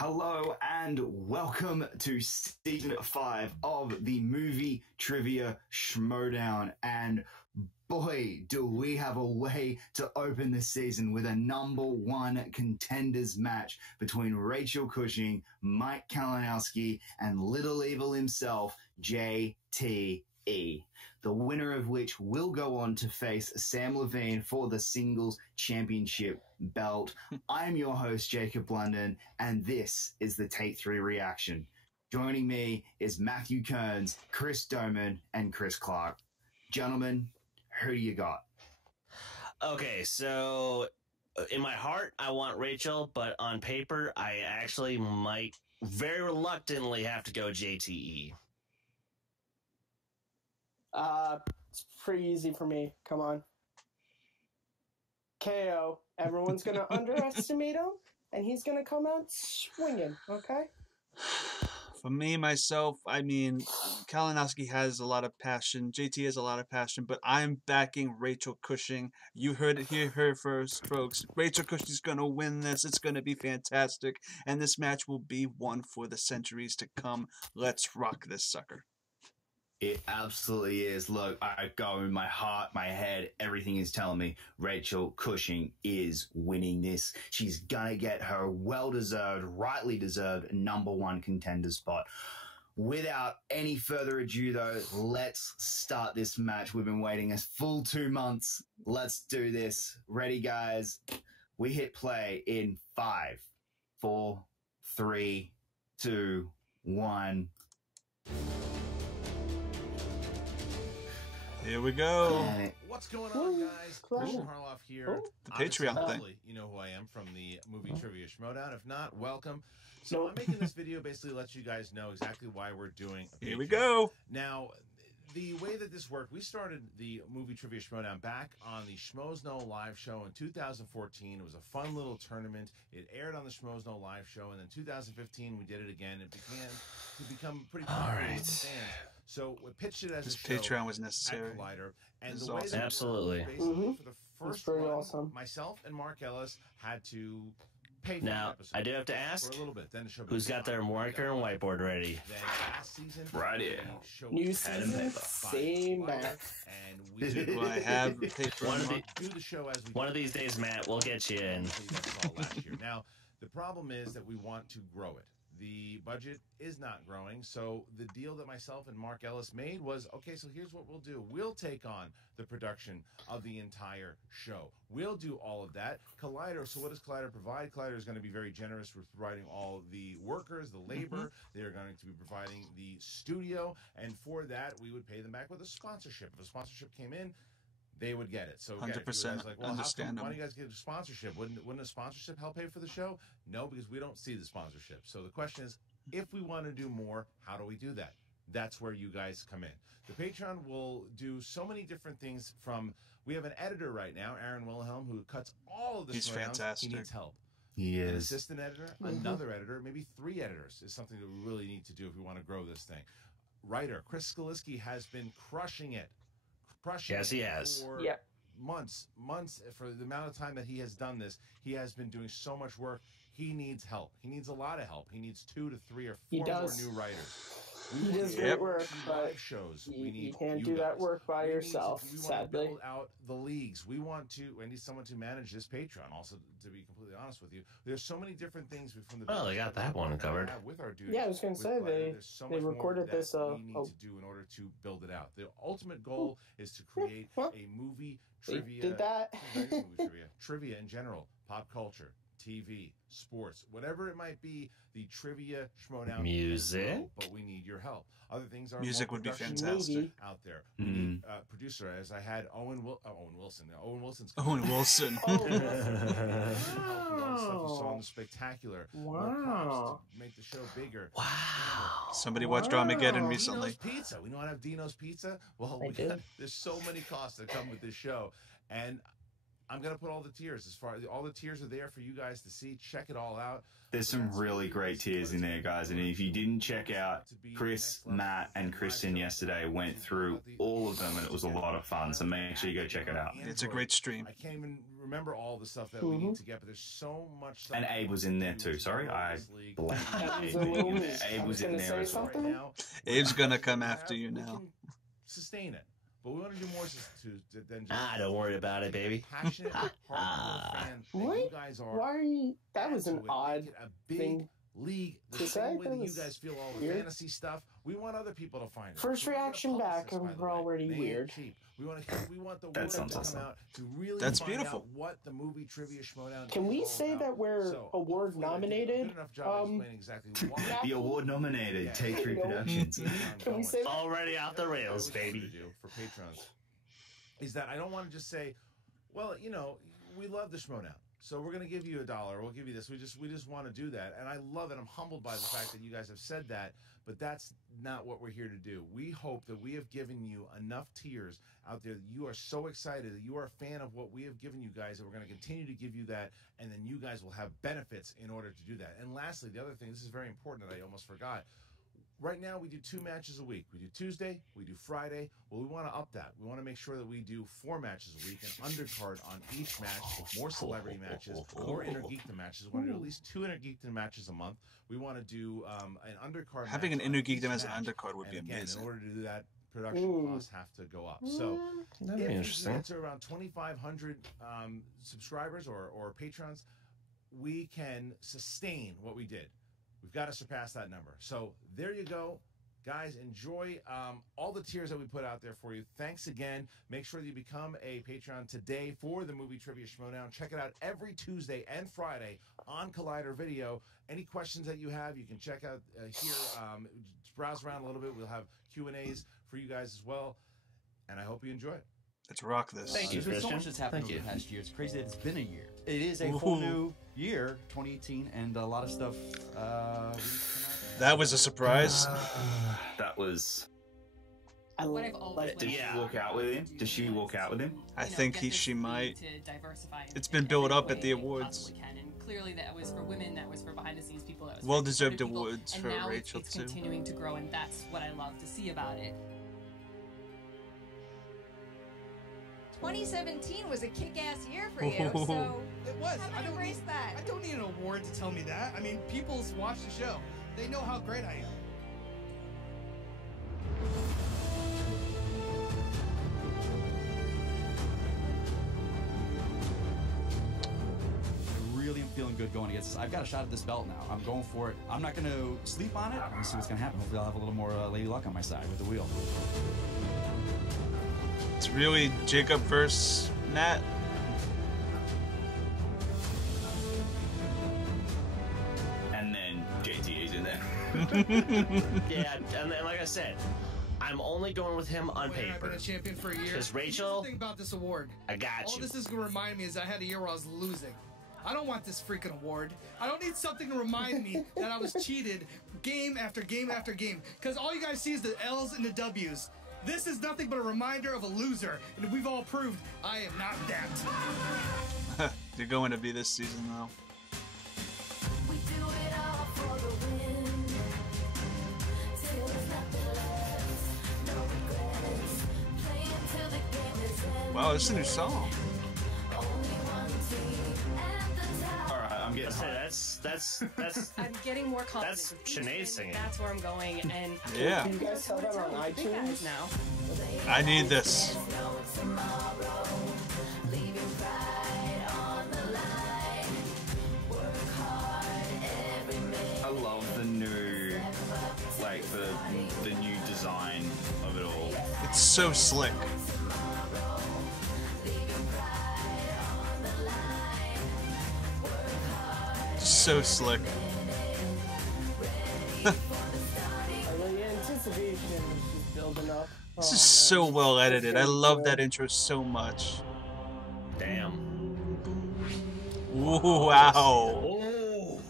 Hello and welcome to season 5 of the Movie Trivia Schmoedown. And boy, do we have a way to open the season with a #1 contenders match between Rachel Cushing, Mike Kalinowski, and Little Evil himself, JTE. The winner of which will go on to face Sam Levine for the singles championship belt. I'm your host, Jacob London, and this is the Take 3 reaction. Joining me is Matthew Kearns, Chris Doman, and Chris Clark. Gentlemen, who do you got? Okay, so in my heart, I want Rachel, but on paper, I actually might very reluctantly have to go JTE. It's pretty easy for me. Come on. KO. Everyone's going to underestimate him, and he's going to come out swinging, okay? For me, myself, I mean, Kalinowski has a lot of passion. JT has a lot of passion, but I'm backing Rachel Cushing. You heard it here first, folks. Rachel Cushing's going to win this. It's going to be fantastic, and this match will be one for the centuries to come. Let's rock this sucker. It absolutely is. Look, I go in my heart, my head, everything is telling me Rachel Cushing is winning this. She's gonna get her well-deserved, rightly deserved #1 contender spot. Without any further ado, though, let's start this match. We've been waiting a full 2 months. Let's do this. Ready, guys? We hit play in 5, 4, 3, 2, 1. Here we go. What's going on, guys? Christian Harloff here. The Patreon thing. You know who I am from the Movie Trivia Schmoedown. If not, welcome. So I'm making this video basically to let you guys know exactly why we're doing a Patreon. Here we go. Now, the way that this worked, we started the Movie Trivia Schmoedown back on the Schmoes Know live show in 2014. It was a fun little tournament. It aired on the Schmoes Know live show, and then 2015 we did it again. It began to become pretty popular with the fans. So we pitched it as This a show Patreon was necessary. at Collider, and This the way is that Absolutely. basically for the first very run, awesome. myself and Mark Ellis had to pay for the Now, episode I do have to for ask, a little bit. Then the show who's got their marker and whiteboard ready? Then last season, Right here. the show New was season, headed by same Collider, match. and we Do I have the One of Patreon? the- do the show as we One do. of these days, Matt, we'll get you in. That's all last year. Now, the problem is that we want to grow it. The budget is not growing, so the deal that myself and Mark Ellis made was, okay, so here's what we'll do. We'll take on the production of the entire show. We'll do all of that. Collider, so what does Collider provide? Collider is going to be very generous with providing all the workers, the labor. They're going to be providing the studio, and for that, we would pay them back with a sponsorship. If a sponsorship came in, they would get it. So again, if you 100% guys like, well, understandable. why don't you guys get a sponsorship? Wouldn't a sponsorship help pay for the show? No, because we don't see the sponsorship. So the question is, if we want to do more, how do we do that? That's where you guys come in. The Patreon will do so many different things. We have an editor right now, Aaron Wilhelm, who cuts all of the He's Schmoedowns. fantastic. He needs help. He An is. assistant editor, another editor, maybe 3 editors is something that we really need to do if we want to grow this thing. Writer Chris Skaliski has been crushing it. Yes, he has. For Yep. months for the amount of time that he has done this. He has been doing so much work. He needs help. He needs a lot of help. He needs 2 to 3 or 4 He more does. new writers. He does Yep. great work, but live shows. We need you can't you do that guys. work by We need yourself, we want to sadly. build out the leagues. We need someone to manage this Patreon. Also, to be completely honest with you, there's so many different things from the. Well, they got that one covered. With our dudes. Yeah, I was going to say, There's so they much more recorded that this, we need to do in order to build it out. The ultimate goal is to create a movie they trivia. did that. Movie trivia in general, pop culture, TV, sports, whatever it might be. The trivia Schmoedown Music. can grow, but we need your help. Other things are Music more would be production fantastic. Maybe. out there. We need producer, as I had Owen Wilson. Owen Wilson's Owen Wilson. Oh, all the stuff you saw in the spectacular. More props Wow. to make the show bigger. Wow. Somebody watched Wow. Armageddon Dino's recently. Dino's Pizza. We know how to have Dino's Pizza. Well, I did. there's so many costs that come with this show, and I'm gonna put all the tiers all the tiers are there for you guys to see. Check it all out. There's some really great tiers in there, guys. And if you didn't check out, Chris, Matt, and Kristen yesterday went through all of them, and it was a lot of fun. So make sure you go check it out. It's a great stream. I can't even remember all the stuff that we need to get, but there's so much stuff. And Abe was in there too. Sorry, I blamed That was Abe a being little in there. weak. Abe I was was in gonna there say as well. something. Abe's gonna come after you We now. can sustain it. But we want to do more than just. Don't worry about it, baby. Passionate, hardcore fan that What? you guys are. Why are you? That was an into it. odd Make it a big thing league. The to same say. way That that you was guys feel all the weird. fantasy stuff. We want other people to find it. First We're gonna reaction publish back, this, by and the we're way. already They ain't weird. cheap. We want the That word sounds to awesome. come out to really That's find beautiful. out what the movie Trivia Schmoedown Can is we all say about. that we're So, award hopefully I did a nominated? good enough job explaining exactly why. The award nominated Yeah. Take 3 You know, Productions. Can we say that? Already off the rails, What I was baby. gonna do for patrons is that I don't want to just say, well, you know, we love the Schmoedown, so we're going to give you $1. We'll give you this. We just want to do that, and I love it. I'm humbled by the fact that you guys have said that, but that's not what we're here to do. We hope that we have given you enough tiers out there that you are so excited that you are a fan of what we have given you guys, that we're going to continue to give you that, and then you guys will have benefits in order to do that. And lastly, the other thing, this is very important that I almost forgot. Right now, we do 2 matches a week. We do Tuesday, we do Friday. Well, we want to up that. We want to make sure that we do 4 matches a week, an undercard on each match, more celebrity matches, more Inner Geekdom matches. We want to do at least 2 Inner Geekdom matches a month. We want to do an undercard. Having match an on Inner each Geekdom as an match. undercard would And be again, amazing. in order to do that, production Ooh. costs have to go up. So That'd be if we interesting. get to around 2,500 subscribers or patrons, we can sustain what we did. We've got to surpass that number. So there you go. Guys, enjoy all the tiers that we put out there for you. Thanks again. Make sure that you become a Patreon today for the Movie Trivia Schmoedown. Check it out every Tuesday and Friday on Collider Video. Any questions that you have, you can check out here. Browse around a little bit. We'll have Q&As for you guys as well. And I hope you enjoy it. Let's rock this. Thank you, There's been so Christian. much that's happened Thank over the you. past year. It's crazy that it's been a year. It is a whole Ooh. new year, 2018, and a lot of stuff. That was a surprise. That was. What I've always like wanted Did to she do walk out with him? to Did she walk out with him? I you know, think get he- this she league might. to diversify It's in been built every up at way the it awards. possibly can. And clearly that was for women, that was for behind the scenes people, that was for Well-deserved other people. awards And for now Rachel, it's too. continuing to grow, and that's what I love to see about it. 2017 was a kick-ass year for you, so It was. how I about don't embrace need, that? I don't need an award to tell me that. I mean, people's watch the show. They know how great I am. I really am feeling good going against this. I've got a shot at this belt now. I'm going for it. I'm not going to sleep on it. Let's see what's going to happen. Hopefully I'll have a little more lady luck on my side with the wheel. It's really Jacob versus Matt. And then JTE's in there. Yeah, and then, like I said, I'm only going with him on When I've paper. been a champion for a year. Because Here's Rachel, the thing about this award. I got All you. this is going to remind me is I had a year where I was losing. I don't want this freaking award. I don't need something to remind me that I was cheated game after game after game. Because all you guys see is the L's and the W's. This is nothing but a reminder of a loser. And we've all proved I am not that. They're going to be this season, though. Wow, this is a new song. Alright, I'm getting That's I'm getting more confident. That's Each Sinead win, singing. That's where I'm going, and Yeah. Can you guys sell that on Big guys iTunes? now. I need this. I love the new, like the new design of it all. It's so slick. So slick. The anticipation is just building up. This Oh, is so man. well edited. I love that Good. intro so much. damn. Ooh, wow. Oh,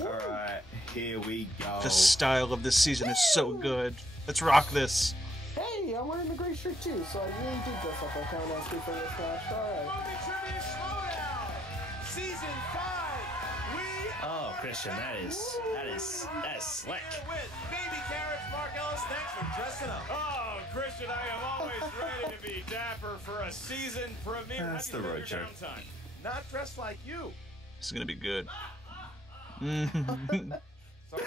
Alright, here we go. The style of this season is so good. Let's rock this. Hey, Kalinowski. I'm wearing the gray shirt too, so I really did dress up like Kalinowski for this match. All right. Movie Trivia Schmoedown, Season 5. We Oh, Christian, that is slick. with Baby Carrots, Mark Ellis. Thanks for dressing up. Oh, Christian, I am always ready to be dapper for a season premiere. That's How do you the spend road your joke. downtime? Not dressed like you. This is gonna be good. So,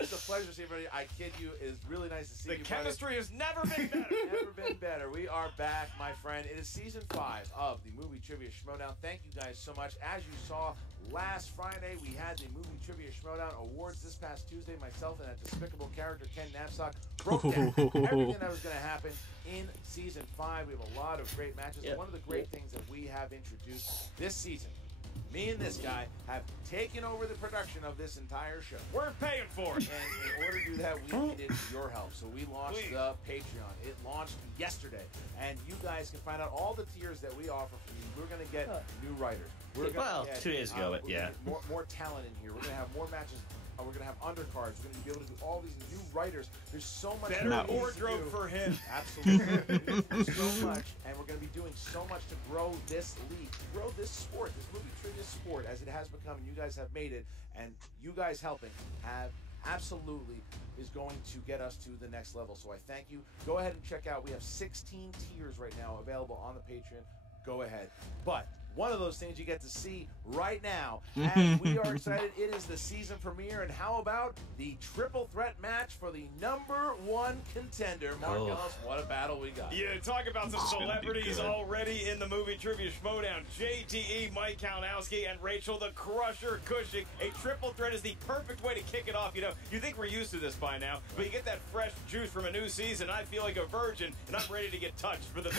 it's a pleasure to see everybody. I kid you, it is really nice to see The you. chemistry has never been better. Never been better. We are back, my friend. It is Season 5 of the Movie Trivia Schmoedown. Thank you guys so much. As you saw last Friday, we had the Movie Trivia Schmoedown Awards this past Tuesday. Myself and that despicable character, Ken Knapsack, broke down everything that was going to happen in Season 5. We have a lot of great matches. Yep. One of the great things that we have introduced this season, me and this guy have taken over the production of this entire show. We're paying for it. And in order to do that, we needed your help. So we launched the Patreon. It launched yesterday. And you guys can find out all the tiers that we offer for you. We're going to get new writers. We're gonna get, 2 days ago, but yeah. More talent in here. We're going to have more matches. We're going to have undercards. We're going to be able to do all these new writers. There's so much Better that we need to wardrobe do. for him. Absolutely. So much. And we're going to be doing so much to grow this league, grow this sport, this movie trivia sport as it has become. And you guys have made it. And you guys helping have absolutely is going to get us to the next level. So I thank you. Go ahead and check out. We have 16 tiers right now available on the Patreon. Go ahead. But one of those things you get to see right now, as we are excited. It is the season premiere, and how about the triple threat match for the #1 contender? Mark Ellis, what a battle we got. Yeah, talk about some celebrities already in the Movie Trivia Schmoedown. JTE, Mike Kalinowski, and Rachel the Crusher Cushing. A triple threat is the perfect way to kick it off. You know, you think we're used to this by now, but you get that fresh juice from a new season. I feel like a virgin, and I'm ready to get touched for the...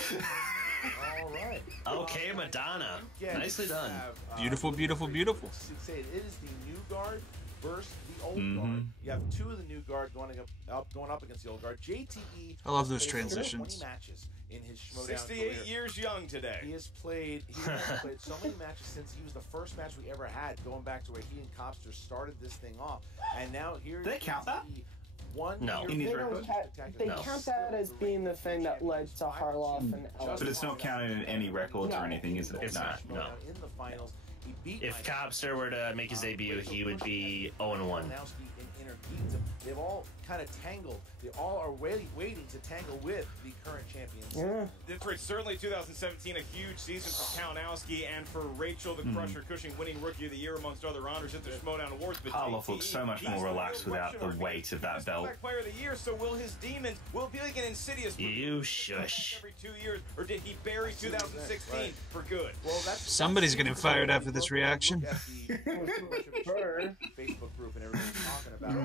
All right. Okay, Madonna. Nicely done. Beautiful, beautiful, beautiful. Say it is the new guard versus the old guard. You have two of the new guard going up against the old guard. JTE. I love those has played over transitions. 20 matches in his Schmoedown 68 career. years young today. He has played so many matches since he was the first match we ever had, going back to where he and Copster started this thing off. And now here Do they count that? No. They count that as being the thing that led to Harloff and Ellis. But it's not counted in any records or anything, is it? It's not, no. In the finals, he beat If Cobster were to make his debut, he would be 0-1. They've all kind of tangled. They all are waiting to tangle with the current champions. Yeah. That's right. Certainly 2017, a huge season for Kalinowski and for Rachel the Crusher Cushing, winning Rookie of the Year amongst other honors at the Schmoedown Awards. But Harloff JTE, looks so much he's more the relaxed real without the rush weight of that belt. Black Player of the Year. So will his demons will be like an Insidious movie You shush. every 2 years, or did he bury 2016 for good? Well, Somebody's getting fired after this reaction. Facebook group and everything talking about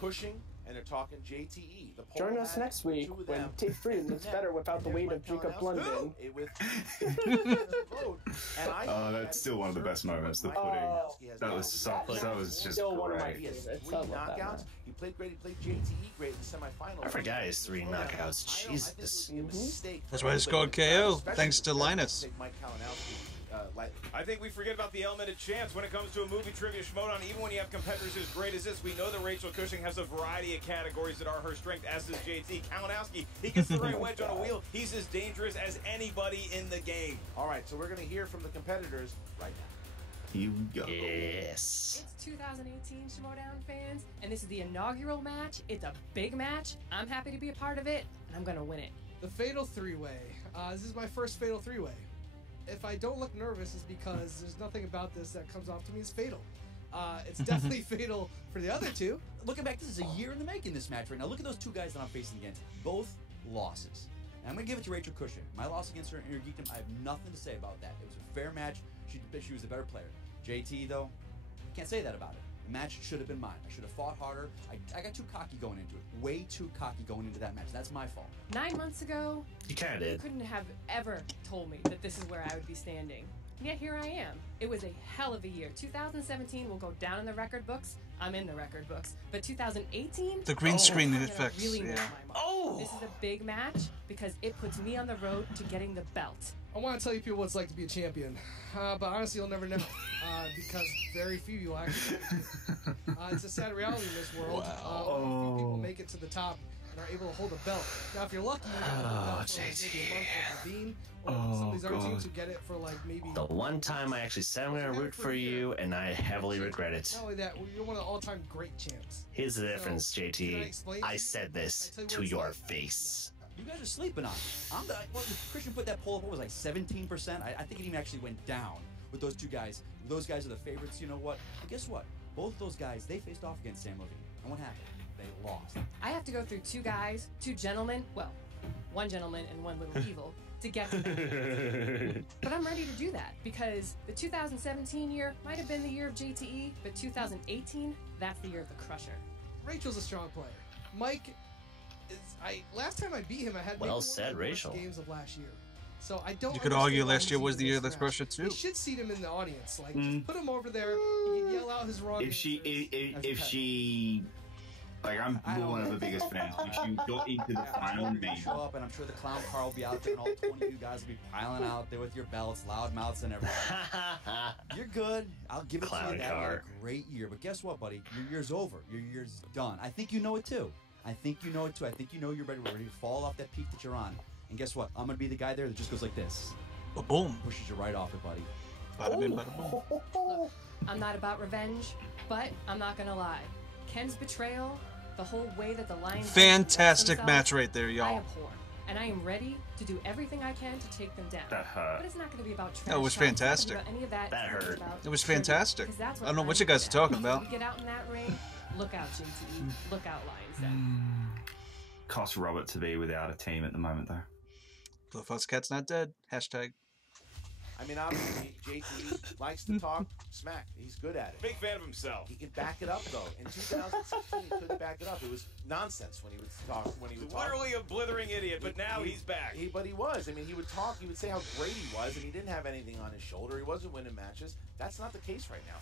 Cushing, and they're talking JTE. The Join us next week when Tape 3 looks better without the weight of Jacob London. Oh, that's still one of the best moments. The pudding. That was just Still one of my great. favorites. I Three love that knockouts. match. He played great. He played JTE great in the semifinals. I forgot his 3 knockouts. Jesus. That's why it's called KO, thanks to Linus. I think we forget about the element of chance when it comes to a movie trivia Schmoedown. Even when you have competitors as great as this, we know that Rachel Cushing has a variety of categories that are her strength, as does JT. Kalinowski, he gets the right wedge on a wheel. He's as dangerous as anybody in the game. All right, so we're going to hear from the competitors right now. Here we go. Yes. It's 2018 Schmoedown fans, and this is the inaugural match. It's a big match. I'm happy to be a part of it, and I'm gonna win it. The Fatal 3-Way. This is my first Fatal 3-Way. If I don't look nervous, it's because there's nothing about this that comes off to me as fatal. It's definitely fatal for the other two. Looking back, this is a year in the making, this match right now. Look at those two guys that I'm facing against. Both losses. And I'm going to give it to Rachel Cushing. My loss against her in Inner Geekdom, I have nothing to say about that. It was a fair match. She was the better player. JT, though, can't say that about it. The match should have been mine. I should have fought harder. I got too cocky going into it. Way too cocky going into that match. That's my fault. 9 months ago, You kind of you did. couldn't have ever told me that this is where I would be standing. And yet here I am. It was a hell of a year. 2017 will go down in the record books. I'm in the record books. But 2018? The green screen I'm gonna effects, really miss yeah. my mark. This is a big match because it puts me on the road to getting the belt. I want to tell you people what it's like to be a champion, but honestly, you'll never know because very few of you actually. It's a sad reality in this world. Only a few people make it to the top, and are able to hold a belt. Now, if you're lucky, you have a belt for like maybe a month with Levine, or some of these other teams who get it for like maybe. The one time I actually said I'm going to root for you, and I heavily regret it. Not only that, you're one of the all-time great champs. Here's the difference, So, JT. can I explain I to you? said this Can I tell you to what it's your like? face. You guys are sleeping on it. Christian put that poll up, what was I, 17%? I think it even actually went down with those two guys. Those guys are the favorites, you know what? But guess what? Both those guys, they faced off against Sam Levine. And what happened? They lost. I have to go through two guys, two gentlemen, well, one gentleman and one little evil, to get to that. But I'm ready to do that because the 2017 year might have been the year of JTE, but 2018, that's the year of the Crusher. Rachel's a strong player. Mike is. Last time I beat him, I had maybe Well one said, of the worst Rachel. games of last year. So I don't. You could understand argue why last he's year was even the year of this the match. Crusher too. They should seat him in the audience. Like, just put him over there. He can yell out his wrong. If she, answers. if she, like, I'm one of the biggest fans. If she got into the final, I'm maybe. show up, and I'm sure the clown car will be out there, and all 20 of you guys will be piling out there with your belts, loud mouths, and everything. You're good. I'll give it to Clown you. That was car. a great year. But guess what, buddy? Your year's over. Your year's done. I think you know it too. I think you know it too. I think you know you're ready to fall off that peak that you're on. And guess what? I'm gonna be the guy there that just goes like this. Boom. Pushes you right off it, buddy. Bada bing, bada boom. Look, I'm not about revenge, but I'm not gonna lie. Ken's betrayal, the whole way that the Lions Fantastic themselves, match right there, I y'all. abhor, and I am ready to do everything I can to take them down. That hurt. But it's not going to be about trash. That was talk. It's not gonna be fantastic. about any of that. That It's gonna be hurt. about It was trivia, fantastic. 'cause that's I don't know I'm what you good guys are at. talking about. We get out in that ring. Look out, JTE. Look out, Lions Den. Cost Robert to be without a team at the moment, though. Cliff Cat's not dead. Hashtag. I mean, obviously, JTE likes to talk smack. He's good at it. Big fan of himself. He can back it up, though. In 2016, he couldn't back it up. It was nonsense when he would talk. When he would talk. Literally a blithering idiot, but now he's back. But he was. I mean, he would talk. He would say how great he was, and he didn't have anything on his shoulder. He wasn't winning matches. That's not the case right now.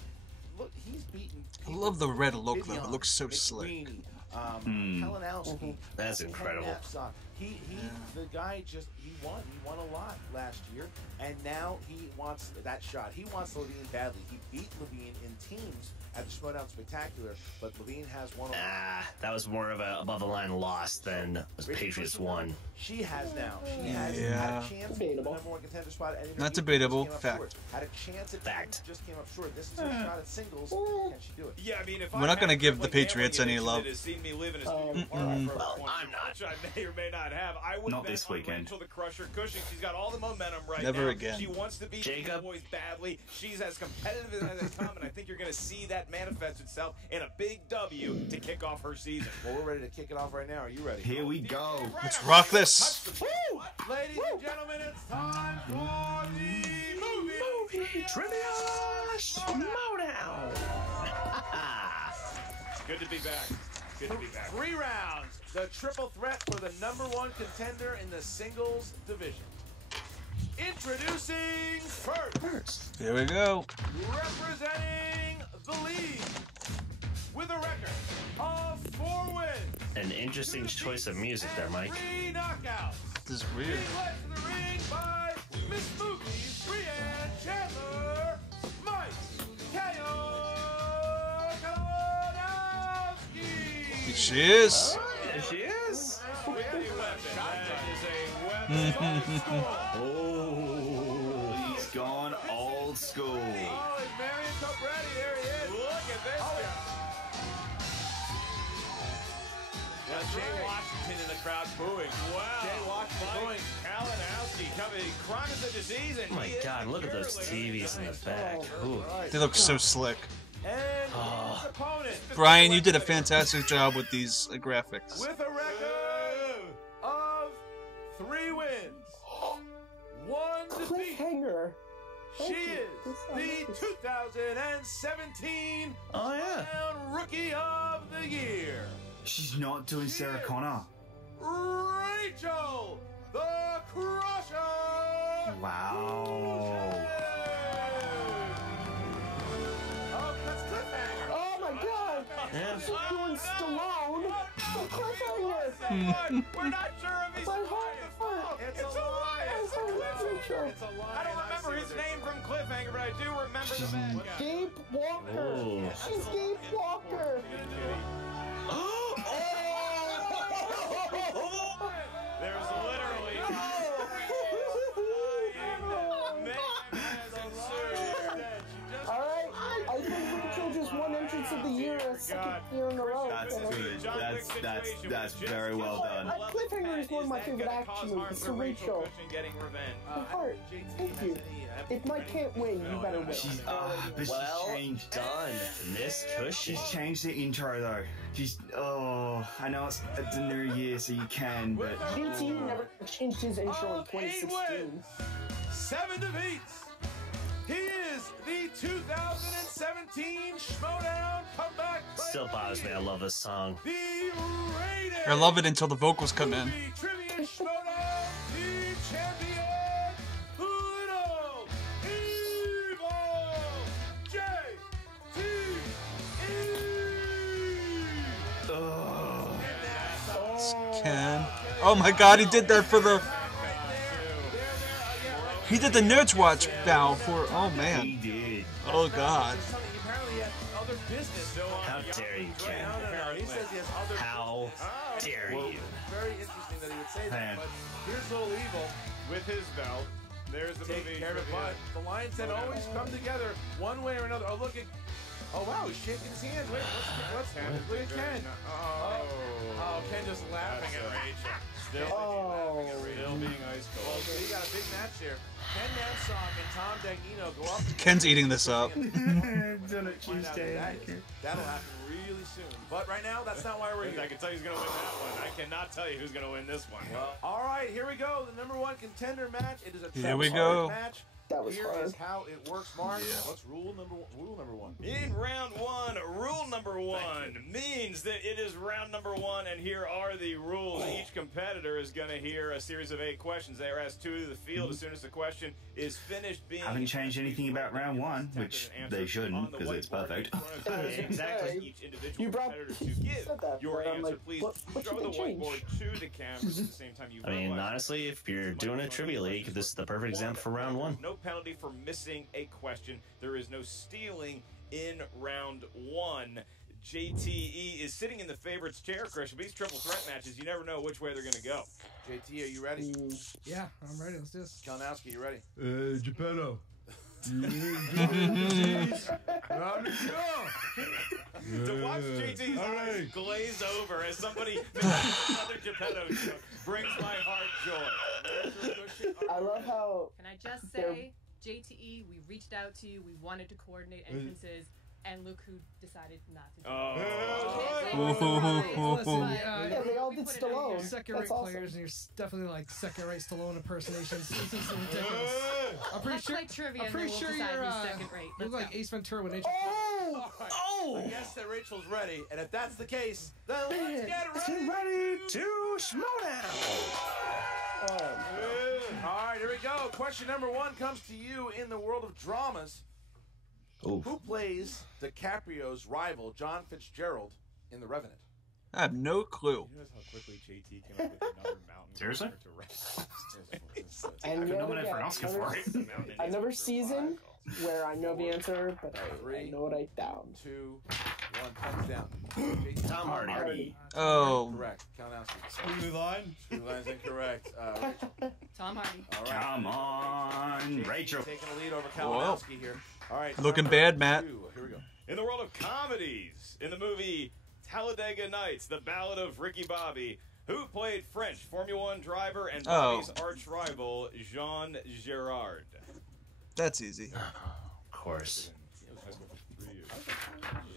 Look, he's beaten. I love the red look, though. It Vivian, looks so slick. McSweeney, Kalinowski. That's incredible. He, the guy just, he won. He won a lot last year, and now he wants that shot. He wants Levine badly. He beat Levine in teams at the Schmoedown Spectacular, but Levine has one. That was more of a above-the-line loss than Patriots won. She has now. She has had Yeah. a chance Debatable. at the number one contender spot. And Not just debatable. came up Fact. short. Had a chance at Fact. just came up short. This is her shot at singles. Can she do it? Yeah, I mean, if We're not gonna give the Patriots any love. Has seen me live in a Oh, studio apartment for Well, 20 I'm not. which I may or may not have. I would Not bet this on weekend. Rachel the Crusher Cushing. She's got all the momentum right Never now. again. She wants to beat the Jacob. boys badly. She's as competitive as they come, and I think you're going to see that manifest itself in a big W to kick off her season. Well, we're ready to kick it off right now. Are you ready? Here we go. Let's rock this. Ladies and gentlemen, it's time for the movie Trivia Schmoedown. Good to be back. Good to be back. 3 rounds. The triple threat for the #1 contender in the singles division. Introducing first, Here we go. representing the lead with a record of 4 wins. An interesting choice of music there, Mike. 3 knockouts. This is weird. Being led to the ring by Miss Movies, Brianne Chandler, Mike Kalinowski. Here she is. There she is. Oh, he's gone old school. Oh, it's Marion Cobretti. There he is. Look at this guy. Yeah, Jay Washington in the crowd booing. Wow. Jay Washington booing. Kalinowski coming. Crime is a disease. And Oh my he is God, look at those currently- TVs in the back. Ooh. Right. They look so slick. And his opponent Brian, you did a fantastic job with these graphics. with a record of 3 wins, 1 defeat. Cliffhanger. She Thank you. is This the is- 2017 Oh, yeah. Schmoedown Rookie of the Year, She's not doing Sarah Connor. Rachel the Crusher. Wow. Oh, that's cliffhanger. Oh my god! Yeah. She's doing Stallone. Cliffhanger. We're not sure if he's My lying. heart. It's It's a a lie. lie. It's a Cliffhanger. It's a lie. I don't remember his name from Cliffhanger, but I do remember the bad guy. Gabe Walker. Oh. She's Gabe Walker. There's literally All right, I think Rachel just won entrance of the year a second year in a row. That's good. That's very well done. Cliffhanger is one of my favorite action movies, so Rachel. Getting revenge. My heart, thank you. If Mike can't win, you better win. She's but Well she's changed. done, Miss Cushing. She's changed the intro though. I know it's a new year, so you can, but JTE never changed his intro in 2016. 7 defeats. He is the 2017 Schmoedown comeback. Still bothers me. I love this song. The rated I love it until the vocals come in. Movie Trivia Schmoedown, the champion, Uno Evil JTE. Ken. Oh my God, he did that for the. He did the Nerds Watch bow for. Oh he man. did. Oh God. Apparently he has other business. How dare you, Ken? He says he has other. How dare Well, you? very interesting that he would say Man. that. But here's Little Evil With his belt, there's the movie. taking care of it. But the Lions then always come together one way or another. Oh, look at. Oh, wow, he's shaking his hands. Wait, what's happening? Look at Ken. Oh, Ken just laughing at Rachel. Oh. Still being ice Well, cold. so you got a big match here. Ken Namsock and Tom Dagnino go up. Ken's eating this up. Find out who that is. That'll happen really soon. But right now, that's not why we're here. I can tell you who's going to win that one. I cannot tell you who's going to win this one. All right, here we go. The #1 contender match. It is a Here we triple go. match. That was Here hard. is how it works, Mark. What's rule number one? In round one, rule number one means that it is round number one, and here are the rules. Each competitor is going to hear a series of 8 questions. They are asked to the field as soon as the question is finished being. Haven't changed anything about round one, which they shouldn't, because it's perfect. Exactly. Each individual You brought- competitor to you give said that, your but I'm answer. like, Please what show should the they change? whiteboard to the cameras at the same time you I mean, verbalize. honestly, if you're doing a trivia league, this is the perfect example for round one. No penalty for missing a question. There is no stealing in round one. JTE is sitting in the favorites chair, Christian. These triple threat matches, you never know which way they're going to go. JT, are you ready? Yeah, I'm ready. Let's do this. Kalinowski, you ready? Geppetto. To watch JT's eyes glaze over as somebody another Geppetto joke brings my heart joy. I love how Can I just say, JTE, we reached out to you. We wanted to coordinate entrances, and look who decided not to do it. yeah, they all did Stallone. Second-rate That's awesome. players, and you're definitely like second-rate Stallone impersonations. This is ridiculous. I'm pretty Let's sure. play trivia, I'm and pretty then sure we'll decide you're who's second rate. you Let's look like go. Ace Ventura when Nature. Oh! I guess that Rachel's ready, and if that's the case, then let's get ready. Ready to Schmoedown. All right, here we go. Question number 1 comes to you in the world of dramas. Oof. Who plays DiCaprio's rival, John Fitzgerald, in The Revenant? I have no clue. You notice how quickly JT came up with another mountain. Seriously? And I've been yet nominated for an again, Oscar for it. another season where I know the answer, but I know it I down. 2, 1, thumbs down. JT. Tom Hardy. Oh. Correct. Kalinowski. Smooth line. Two lines incorrect. Rachel. Tom Hardy. All right. Come on, Rachel. Taking a lead over Kalinowski here. All right. Looking time bad, for Matt. 2. Here we go. In the world of comedies, in the movie Talladega Nights, The Ballad of Ricky Bobby, who played French Formula One driver and Bobby's arch rival, Jean Girard? That's easy. Of course. Jean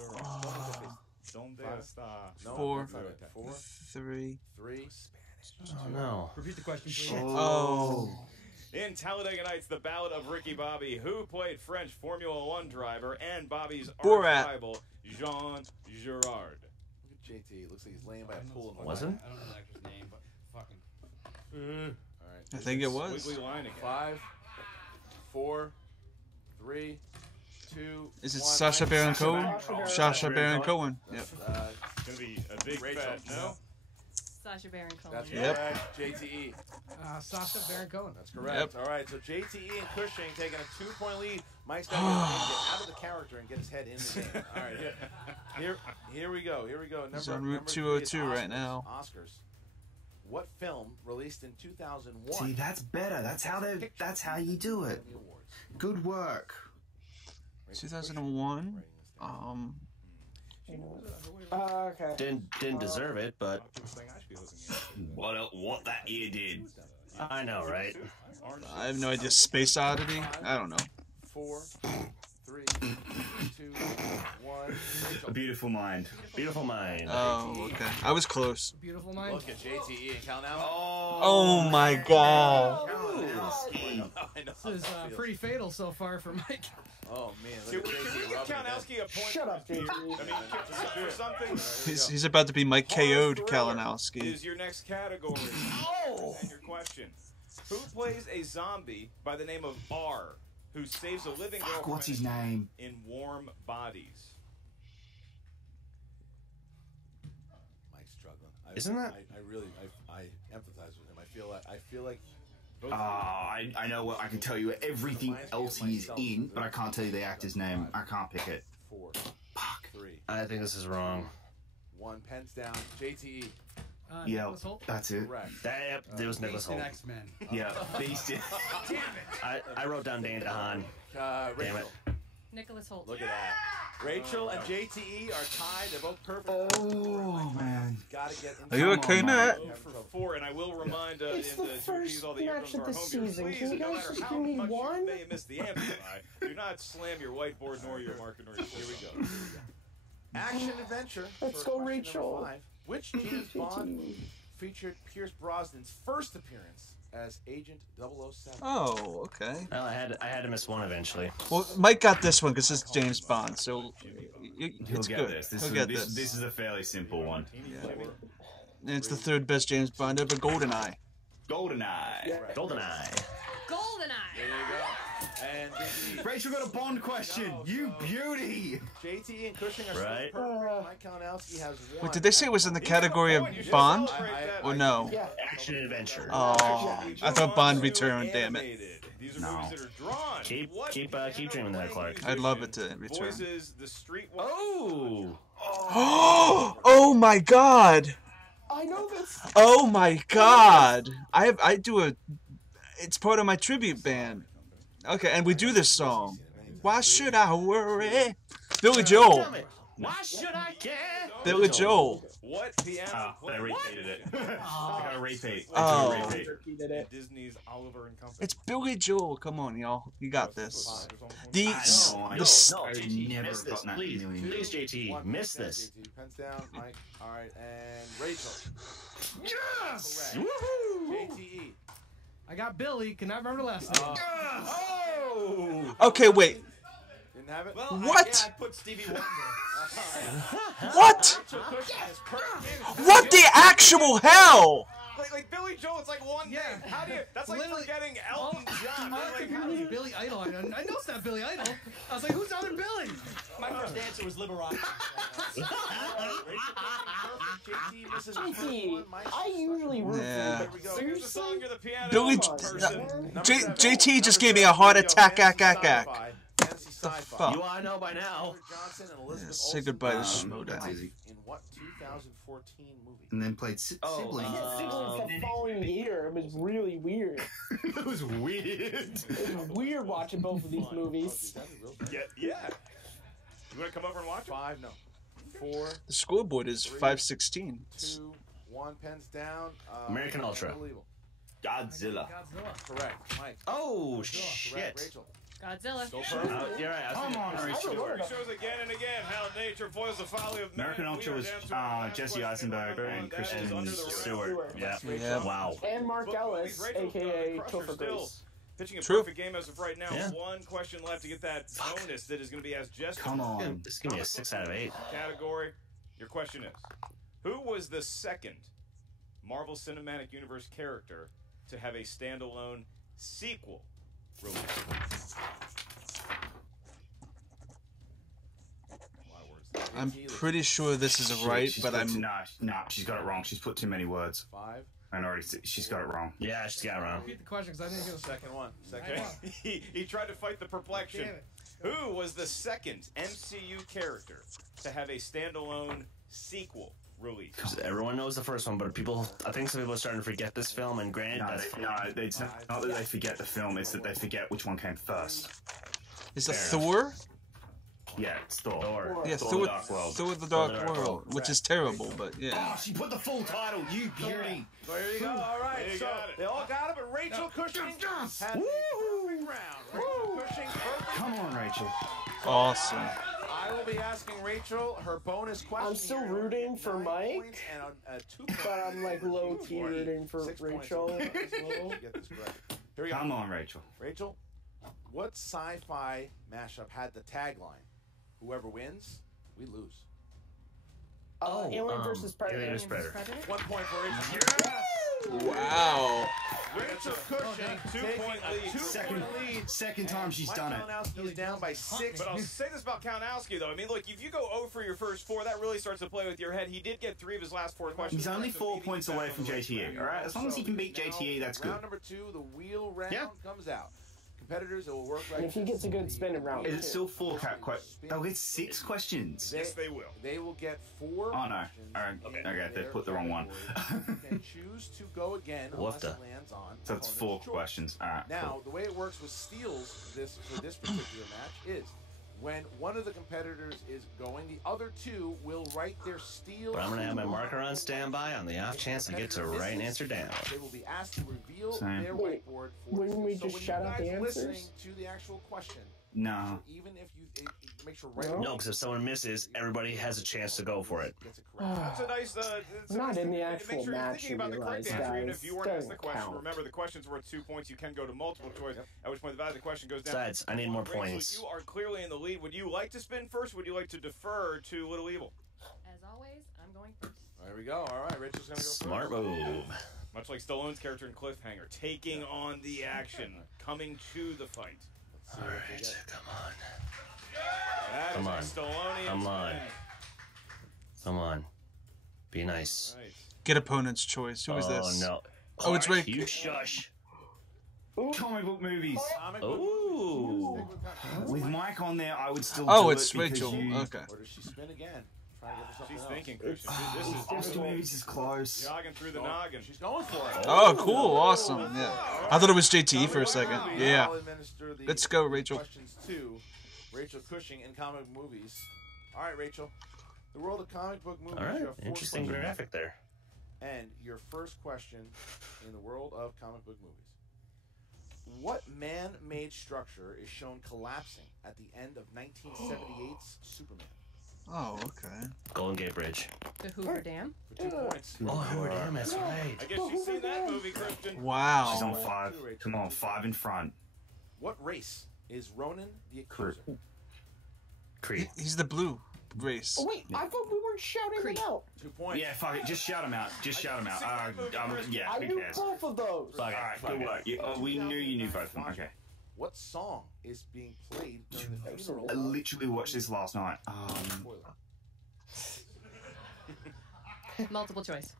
Girard. Donde está? No, 4, that's not it. 4, 3. 3. Oh, no. Repeat the question, please. Oh. In Talladega Nights, The Ballad of Ricky Bobby, who played French Formula One driver and Bobby's Borat. arch rival, Jean Girard? Look at JT. Looks like he's laying by a pool. In Wasn't? I don't know the actor's name, but fucking. All right. I think it was. Wiggly line again. 5, 4, 3, 2. Is it 1. Sacha Baron Cohen? Sacha Baron Sacha Baron Cohen. Yep. Gonna be a big Rachel. fat no. Sacha Baron Cohen. That's Yep. correct. JTE. Sacha Baron Cohen. That's correct. All right, so JTE and Cushing taking a 2-point lead. Mike's got to get out of the character and get his head in the game. All right, here we go. Here we go. He's on Route 202 right now. Oscars. What film released in 2001? See, that's better. That's how you do it. Good work. 2001. Okay. Didn't deserve it, but What that year did? I know, right? I have no idea. Space Oddity? I don't know. 4, 3, 2, 1. A Beautiful Mind. Beautiful Mind. Oh, okay. I was close. Beautiful Mind. Look at JTE and Kalinowski. Oh my god. I know. This is pretty fatal so far for Mike. Oh man, Can look we at JTE give rubbing it in. Kalinowski a point? Shut up, JT. I mean, for something. He's about to be Mike KO'd Horror Kalinowski. Is your next category. And your question. Who plays a zombie by the name of R, who saves a living girl What's his name? in Warm Bodies? Mike's struggling. Isn't that- I empathize with him. I feel like. I know what I can tell you everything else he's in, but I can't tell you the actor's name. I can't pick it. 4, Fuck. 3, I think this is wrong. 1. Pens down. JTE. Yeah, Nicholas Hoult? that's it. Correct. Yep, there was Nicholas Hoult. X-Men. Yeah, Beast. Damn it. I wrote down Dane DeHaan. Damn Rachel. it. Nicholas Hoult. Look at that. Rachel and JTE are tied. They're both perfect. Oh man. Gotta get into Are you okay, on, Matt? 0 for 4, and I will remind It's the to first appease all the match eardrums of of our the home viewers, season. please, Can you no guys matter just how give me much one? you may have missed the answer by, do not slam your whiteboard nor your marker nor your... Here we go. Action adventure. Let's for go, question Rachel. number 5. Which James Bond featured Pierce Brosnan's first appearance as Agent 007? Oh, okay. Well, I had to miss one eventually. Well, Mike got this one because it's James Bond, so He'll it's get good. this. He'll get this. This is a fairly simple one. And it's the third best James Bond ever, GoldenEye. GoldenEye. GoldenEye. GoldenEye. There you go. And JTE. Rachel got a Bond question. You beauty. JTE and Cushing are Right. still perfect. Mike Kalinowski has 1. Wait, did they say it was in the category of Bond? Or no? Yeah. Action adventure. Oh, I thought Bond returned, damn it. These are No. movies that are drawn. Keep What dreaming there, Clark. I'd love it to return. Voices the street. Oh. Oh my god! I know this. Oh my god! I do a... It's part of my tribute band. Okay, and we do this song. Why should I worry? Billy Joel. Why should I care? Billy Joel. What piano? I repeated it. I got a repeat. Oh. Repeated it. Disney's Oliver and Company. It's Billy Joel. Come on, y'all. You got this. I never Miss this, gotten that please. million. Please, JT, miss this. JTE, pens down. Mike. All right, and Rachel. Yes! Correct. Woohoo! JTE. I got Billy. Can I remember the last name? Oh! Okay, wait. Didn't have it? Well, What? I put Stevie Wonder. What? Rachel Cushing is perfect. What the actual hell? Like Billy Joel, it's like one Yeah. thing. How do you? That's like Literally- forgetting Elton John. All I Like, could how hear do you? was Billy Idol. I know it's not Billy Idol. I was like, who's other Billy? My first answer was Liberace. Rachel Cushing, perfect. JTE misses the first JT, one. Mike. I usually root Yeah. for you, Here we but go. Here's the song. seriously? You're the piano Billy- person. Number J- 7. JT just Number gave me a heart 7, attack, Fantasy ack. Sci-Fi. Fantasy Sci-Fi. fuck? You I know by now. Robert Johnson and Elizabeth Yeah, say Olsen goodbye to died Schmoedown. in what 2014 movie? And then played Oh, siblings. Yeah, siblings the following year. It was really weird. It was weird. It was weird watching both of these movies. Yeah. You want to come over and watch it? 5, no. 4, The scoreboard is 516. 2, 1, pens down. American Ultra. Unbelievable. Godzilla. Godzilla. Correct. Mike. Oh, Correct. shit. Rachel. Godzilla. Go perfect. You're right. Come on, I Rachel. don't know. It shows again and again how nature foils the folly of man. American We Ultra are was down to our last Jesse question. Eisenberg One and that is Kristen under the Stewart. radar. Yeah. Yeah. Wow. And Mark But Ellis, please, Rachel, a.k.a. Crusher Topher still Grace. pitching a True. perfect game as of right now. Yeah. One question left to get that bonus that is going to be as just Come on. This is gonna be a 6 out of 8. category. Your question is, who was the second Marvel Cinematic Universe character to have a standalone sequel released? A lot of words there. I'm pretty sure this is right, but I'm... No, she's got it wrong. She's put too many words. 5. And already, she's got it wrong. Yeah, she's got it wrong. Repeat the question because I didn't hear the Second one. He tried to fight the perplexion. Damn it. Who was the second MCU character to have a standalone sequel release? Everyone knows the first one, but I think some people are starting to forget this film. And granted, It's not that they forget the film; it's that they forget which one came first. Is it Thor? Yeah, it's Thor. Yeah, Thor: The Dark World. Thor: The Dark World, which is terrible, but yeah. Oh, she put the full title. You beauty. There you go. All right, You so got it. they all got it, but Rachel Cushing had the perfect round. Rachel Cushing, perfect. Come on, Rachel. Awesome. I will be asking Rachel her bonus question. I'm still here. rooting for 9 Mike, points and a 2 but I'm like low-key rooting for 6 points. Rachel as well. Get this correct. Here we go. Come on, Rachel. Rachel, what sci-fi mashup had the tagline, "Whoever wins, we lose"? Alien versus Predator. Alien versus Predator. 1 point for Rachel. Wow. Rachel Cushing, 2-point lead. Second time she's done it. Kalinowski is down by 6. But I'll say this about Kalinowski, though. I mean, look, if you go 0 for your first 4, that really starts to play with your head. He did get 3 of his last 4 questions. He's only correct, so 4 maybe points he's away back from on the JTE. list. All right, as long as he can beat Now, JTE, that's good. Round number 2, the wheel round comes out. Competitors, it will work right. And if he gets a good spin in round Is it 2. still 4 They'll get 6 questions. Yes, they will. They will get 4 Oh no! questions All right, in okay, they their put the wrong one. category. You can choose to go again unless Woofda. it lands on. So it's 4 opponent's choice. questions. All right. Now, cool. the way it works with steals for this particular match is when one of the competitors is going, the other 2 will write their steal. But I'm gonna have my marker on standby on the off chance I get to write an answer down. They will be asked to reveal Same. their Wait, whiteboard for wouldn't we so just when shout you out the guys listening answers? to the actual question, No. even if you make sure right No, because if someone misses, everybody has a chance to go for it. gets it correct. It's a nice. It's a Not nice in the thing. actual Make sure you're match, thinking about the you correct realize, answer, even guys. if you weren't asked the Doesn't question. count. Remember, the question's worth 2 points. You can go to multiple choice. At which point the value of the question goes down. Besides, I need more Rachel, points. you are clearly in the lead. Would you like to spin first? Or would you like to defer to Little Evil? As always, I'm going first. There we go. All right, Rachel's gonna go first. Smart move. Much like Stallone's character in Cliffhanger, taking on the action, coming to the fight. All right, come on. That Come is on. a Stallone. Come on. Come on. Be nice. Right. Get opponent's choice. Who is this? Oh, no. Oh, it's right. You shush. Comic book movies. Comic Ooh. With Mike on there, I would still. Oh, do it's it because Rachel. you- Okay. Or does she spin again? Try to get her something She's else. thinking, Christian. This is Austin movies is close. jogging through the noggin. She's going for it. Oh, cool. Awesome. Yeah. I thought it was JTE for a second. Yeah. I'll administer the Let's go, Rachel. Questions to Rachel Cushing in comic movies. All right, Rachel. The world of comic book movies. All right. You have 4 Interesting questions. graphic there. And your first question in the world of comic book movies. What man-made structure is shown collapsing at the end of 1978's Superman? Oh, okay. Golden Gate Bridge. The Hoover Dam. For 2 points. Oh, damn, that's right. I guess you've seen that movie, Christian. She's Wow. on 5. Come on, 5 in front. What race is Ronan the Accuser? Creed. He's the blue race. Oh, wait, I thought we weren't shouting Creed. them out. 2 points. Yeah, fuck it. Just shout him out. Just shout him out. Yeah, I who knew cares? both of those. All right, good work. We knew you knew both of them. Okay. What song is being played during the funeral? I literally watched this last night. Spoiler. Multiple choice.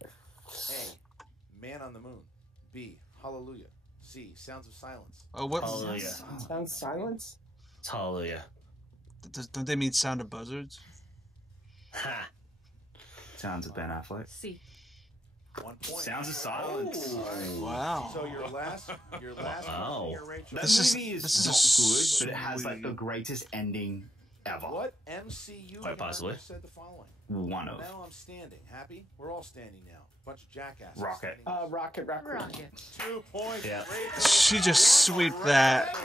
A. Man on the Moon. B. Hallelujah. C. Sounds of Silence. Oh, what? Hallelujah. Sounds silence. It's Hallelujah. Don't they mean sound of buzzards? Ha. Sounds of Ben Affleck. C. 1 point. Sounds of Silence. Wow. So your last Wow. question here, Rachel. That This is- movie is this is a not good, but it has like sweet- the greatest ending ever. What MCU Quite possibly. character said the following? One of. Now I'm standing. Happy? We're all standing now. Bunch of jackasses. Rocket. standing. Rocket Raccoon. Rocket. 2 points. Yeah. Rachel. She just sweeped that.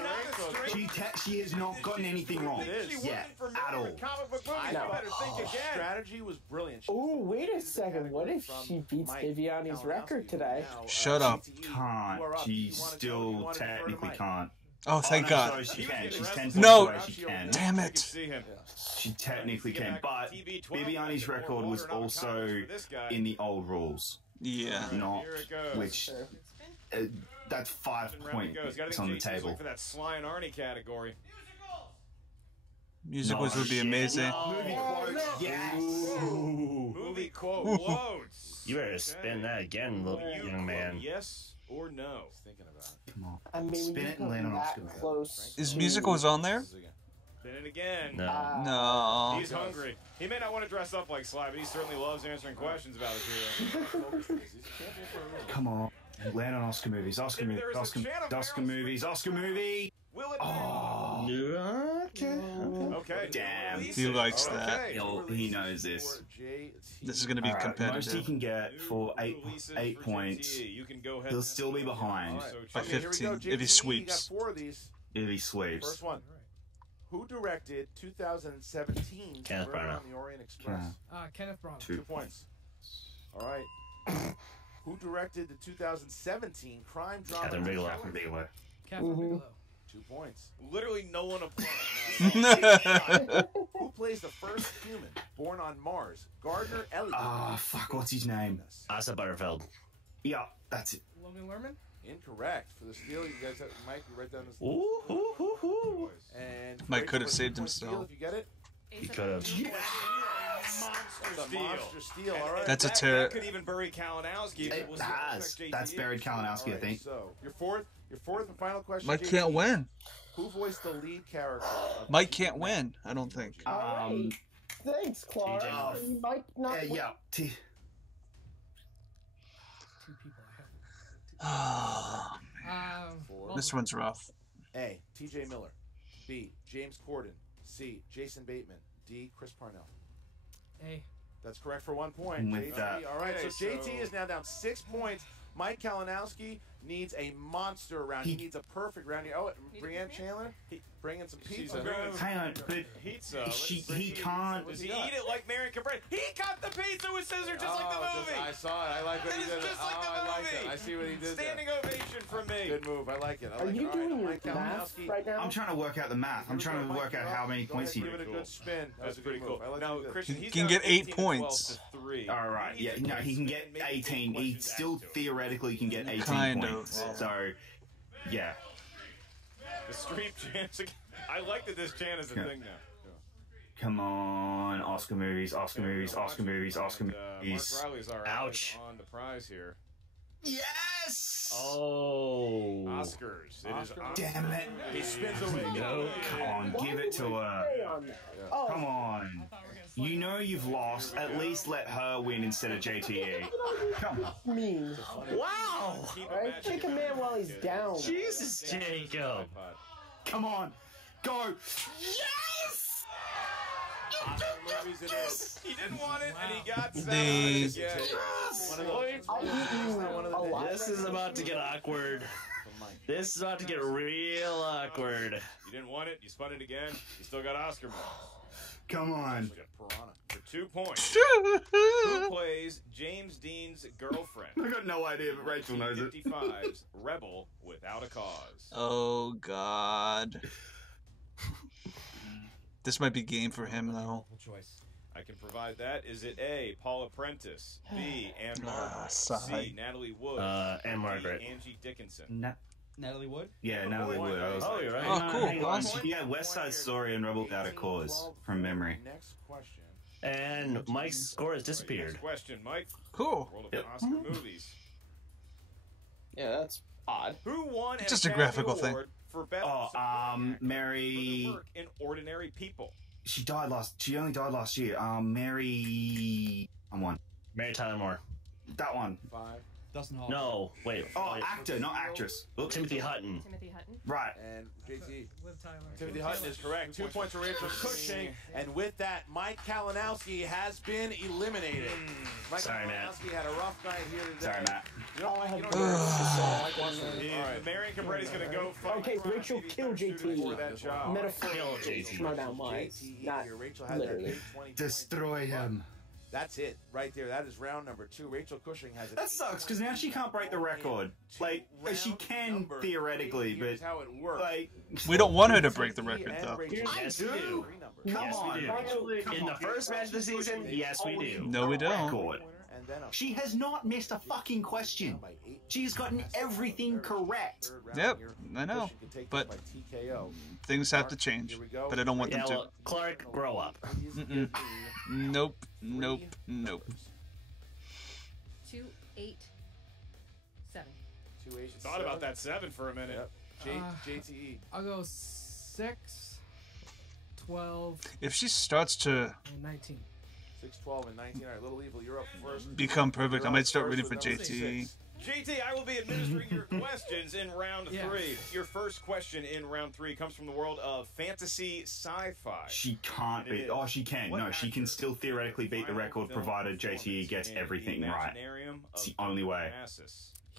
She has not gotten anything wrong. Yeah, at all. Comic book movies. No. You better think again. Strategy was brilliant. She Oh, wait a completed the second. What if category she from beats Mike Viviani's Kalinowski, record who today? now, Shut up. JTE, Can't. you are up. She You wanna go? You still wanna defer to technically Mike? can't. Oh, thank no, God. sorry, she can. She's 10 points No. away. She can. Damn You it. can see him. She technically Get can. back But TV 12, Bibiani's that's more record was water, not also comments for this guy. in the old rules. Yeah. Not Here it goes. which that's 5 And round it goes. Gotta points think on the JT's table. looking for that Sly and Arnie category. Musicals would be amazing. Movie quotes, yes. Movie quotes. You better spin that again, little young man. Yes or no? Thinking about it. Come on. I mean, Spin when you it and land come on that Oscar. close. Is to- musicals on there? Spin it again. No. No. He's hungry. He may not want to dress up like Sly, but he certainly loves answering questions about his hero. Come on. Land on Oscar movies. Oscar movies. There is a Oscar, chant of Oscar Meryl movies. Streep. Oscar movie. Will it? Oh. Okay. Okay. Damn. He likes that. He knows this. This is going to be All right, most he competitive. can get for eight points. You can go ahead. He'll still be behind. By Okay, here we go. 15, if he JTE, sweeps. You got 4 of these. If he sweeps. First one. Who directed 2017 Kenneth Murder Branagh. on the Orient Express? Kenneth Branagh. 2 points. All right. Who directed the 2017 crime drama? Catherine Bigelow. Catherine Bigelow. 2 points. Literally no one applied. Who plays the first human born on Mars? Gardner Elliott. Ah, fuck. What's his name? Asa Butterfield. Yeah, that's it. Logan Lerman. Incorrect. For the steal, you guys have Mike. You write down this. Ooh. And Mike Rachel, could have what's saved the point steal himself. If you get it, He could have. it's a monster steal. All right. That's a That could even bury Kalinowski. It has. That's buried Kalinowski, I think. So your fourth and final question. Mike JT. can't win. Who voiced the lead character? of Mike can't win, I don't think. Thanks, Clark. TJ. You might not. Yeah. Two people I have. This one's rough. A. T.J. Miller. B. James Corden. C. Jason Bateman. D. Chris Parnell. A. That's correct for 1 point. With JT. that. All right, Okay, so JT so- is now down 6 points. Mike Kalinowski needs a monster round. He needs a perfect round here. Oh, Brianne Chandler, bring in some pizza. Hang on, but Pizza. he can't. Does he eat it like Marion Cabrera? He cut the pizza with scissors just like the movie. I saw it. I like what That he is did. just like the I like movie. it. I see what he did Standing ovation from me. Good move. I like it. I Are like you it. All right, doing your Mike math Kalinowski. right now? I'm trying to work out the math. I'm trying to work out how many points he. Give it a good spin. That's a pretty good cool. move. I like Now, what he did. Christian, He he's can down get 8 18 to 12 points. to 3. All right, yeah, no, he can get 18. He still theoretically can get 18 Kind of. points. So, yeah. The street chants. I like that this chant is a thing now. Come on, Oscar movies, Oscar movies, Oscar movies, Oscar Mark movies. Riley's our Ouch. on the prize here. Yes! Oh. Oscars. It is Oscars. Damn it! He spins away. No. Come on, give it to her. Oh, Come on. You know you've lost. At least let her win instead of JTE. Come on. mean. Wow. Keep All right, take a man while he's down. Jesus, Jacob. Come on. Go. Yes! Movies it is. He didn't want it, and he got 7 The- again. One of those. I'll give you a lot. This is about to get awkward. This is about to get real awkward. You didn't want it. You spun it again. You still got Oscar marks. Come on. Piranha. For 2 points. Who plays James Dean's girlfriend? I got no idea, but Rachel knows it. 55's Rebel Without a Cause. Oh, God. This might be game for him, though. Choice. I can provide that. Is it A, Paula Prentice, B, Anne Margaret, sigh. C, Natalie Wood, Anne Margaret. D, Angie Dickinson? Natalie Wood? Yeah, Natalie Wood. I was Oh, like, you're right. Oh, cool. hang on. Awesome. Yeah, West Side Story and Rebel Without a Cause from memory. Next question. And Mike's score has disappeared. Next question, Mike. Cool. World of Yep. Oscar movies. Yeah, that's odd. Who won an Just a Academy graphical thing. Award for Best Oh, Supporting Actor for Mary. their work in Ordinary People? She only died last year. Mary. I'm one. Mary Tyler Moore. That one. 5. Dustin Hall. No, wait. Oh, wait. actor, not actress. Oops. Timothy Hutton. Timothy Hutton. Right. And JT. Liv Tyler. Timothy Hutton is correct. 2 points for Rachel Cushing. And with that, Mike Kalinowski has been eliminated. Mike Sorry, Matt. Kalinowski had a rough night here today. Sorry, Matt. You know, I you have know, Mike wants to All right. Marion Cabrera's going to go fight. Okay, crime. Rachel, He's kill been suited JT. for that job. Metaphorically, Schmoedown wise. JTE Not here. Rachel has literally. that 20 Destroy him. That's it, right there. That is round number 2. Rachel Cushing has it. That sucks because now she can't break the record. Like, she can theoretically, but Here's how it works. like. We don't want her to break the record, though. Yes, we do. Come Yes, on. we do. In the first match of the season, yes, we do. No, we don't. Record. and then a She has not missed a fucking question. She has gotten everything correct. Yep, I know. But things have to change. But I don't want them to. Well, Clark, grow up. Nope, nope, nope. 2, 8, 7. 2, 8, Thought about that 7 for a minute. Yep. JTE. I'll go 6, 12, If she starts to and 19. 6, 12, and 19. All right, Little Evil, you're up first. become perfect, I You're might up start first rooting for with number JTE. 6. JT, I will be administering your questions in round 3. Your first question in round 3 comes from the world of fantasy sci-fi. She can't beat. Oh, she can. No, she can still theoretically beat the record provided JTE gets everything right. It's the only way.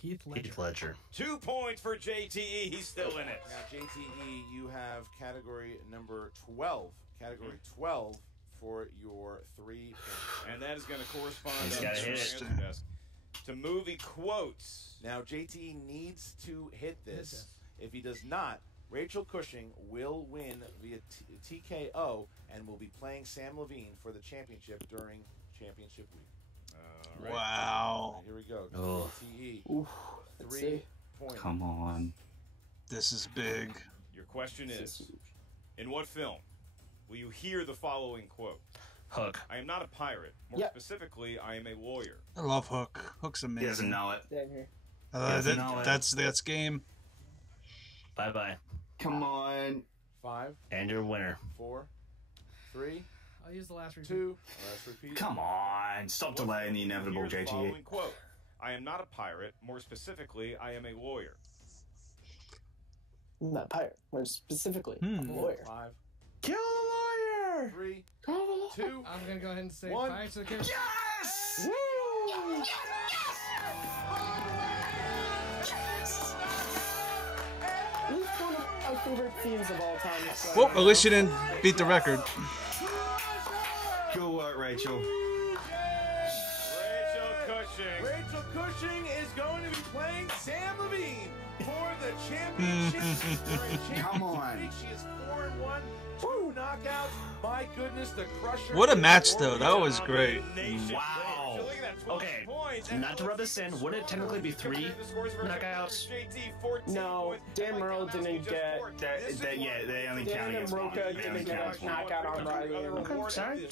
Heath Ledger. 2 points for JTE. He's still in it. Now, JTE, you have category number 12. Category 12 for your 3 points. And that is going to correspond He's to gotta hit your it. answer desk. To movie quotes. Now, JTE needs to hit this. If he does not, Rachel Cushing will win via TKO and will be playing Sam Levine for the championship during championship week. Right. Wow. Here we go. Oh. JTE. Oof. 3 points. Come on. This is big. Your question is, in what film will you hear the following quote? Hook. I am not a pirate. More Yep. specifically, I am a lawyer. I love Hook. Hook's He doesn't amazing. know it. Damn here. That's game. Bye-bye. Come on. 5, And your winner. 4, 3, I'll use the last repeat. 2. Last repeat. Come on. Stop delaying the inevitable, Here's the JTE. following quote. I am not a pirate. More specifically, I am a lawyer. I'm not a pirate. More specifically, I'm a lawyer. 5, Kill the lawyer! 3, Call the law. 2. I'm gonna go ahead and say 1. Pirates of the Caribbean. Yes! Woo! This is one of my favorite scenes of all time. So Well, at least she didn't beat the record. Good work, Rachel. Rachel Cushing. Rachel Cushing is going to be playing Sam Levine for the championship. Come on. She is 4-1. 2 knockouts. My goodness, the Crusher. What a is match, though. already That was out. great. Wow. So look at that, 12 Okay, points. not to rub this in, would it technically be 3 knockouts? No, Dan Merle didn't get. Yeah, they only Dan count and against one. Roca They only didn't count get as a one. knockout on Riley. Okay, sorry.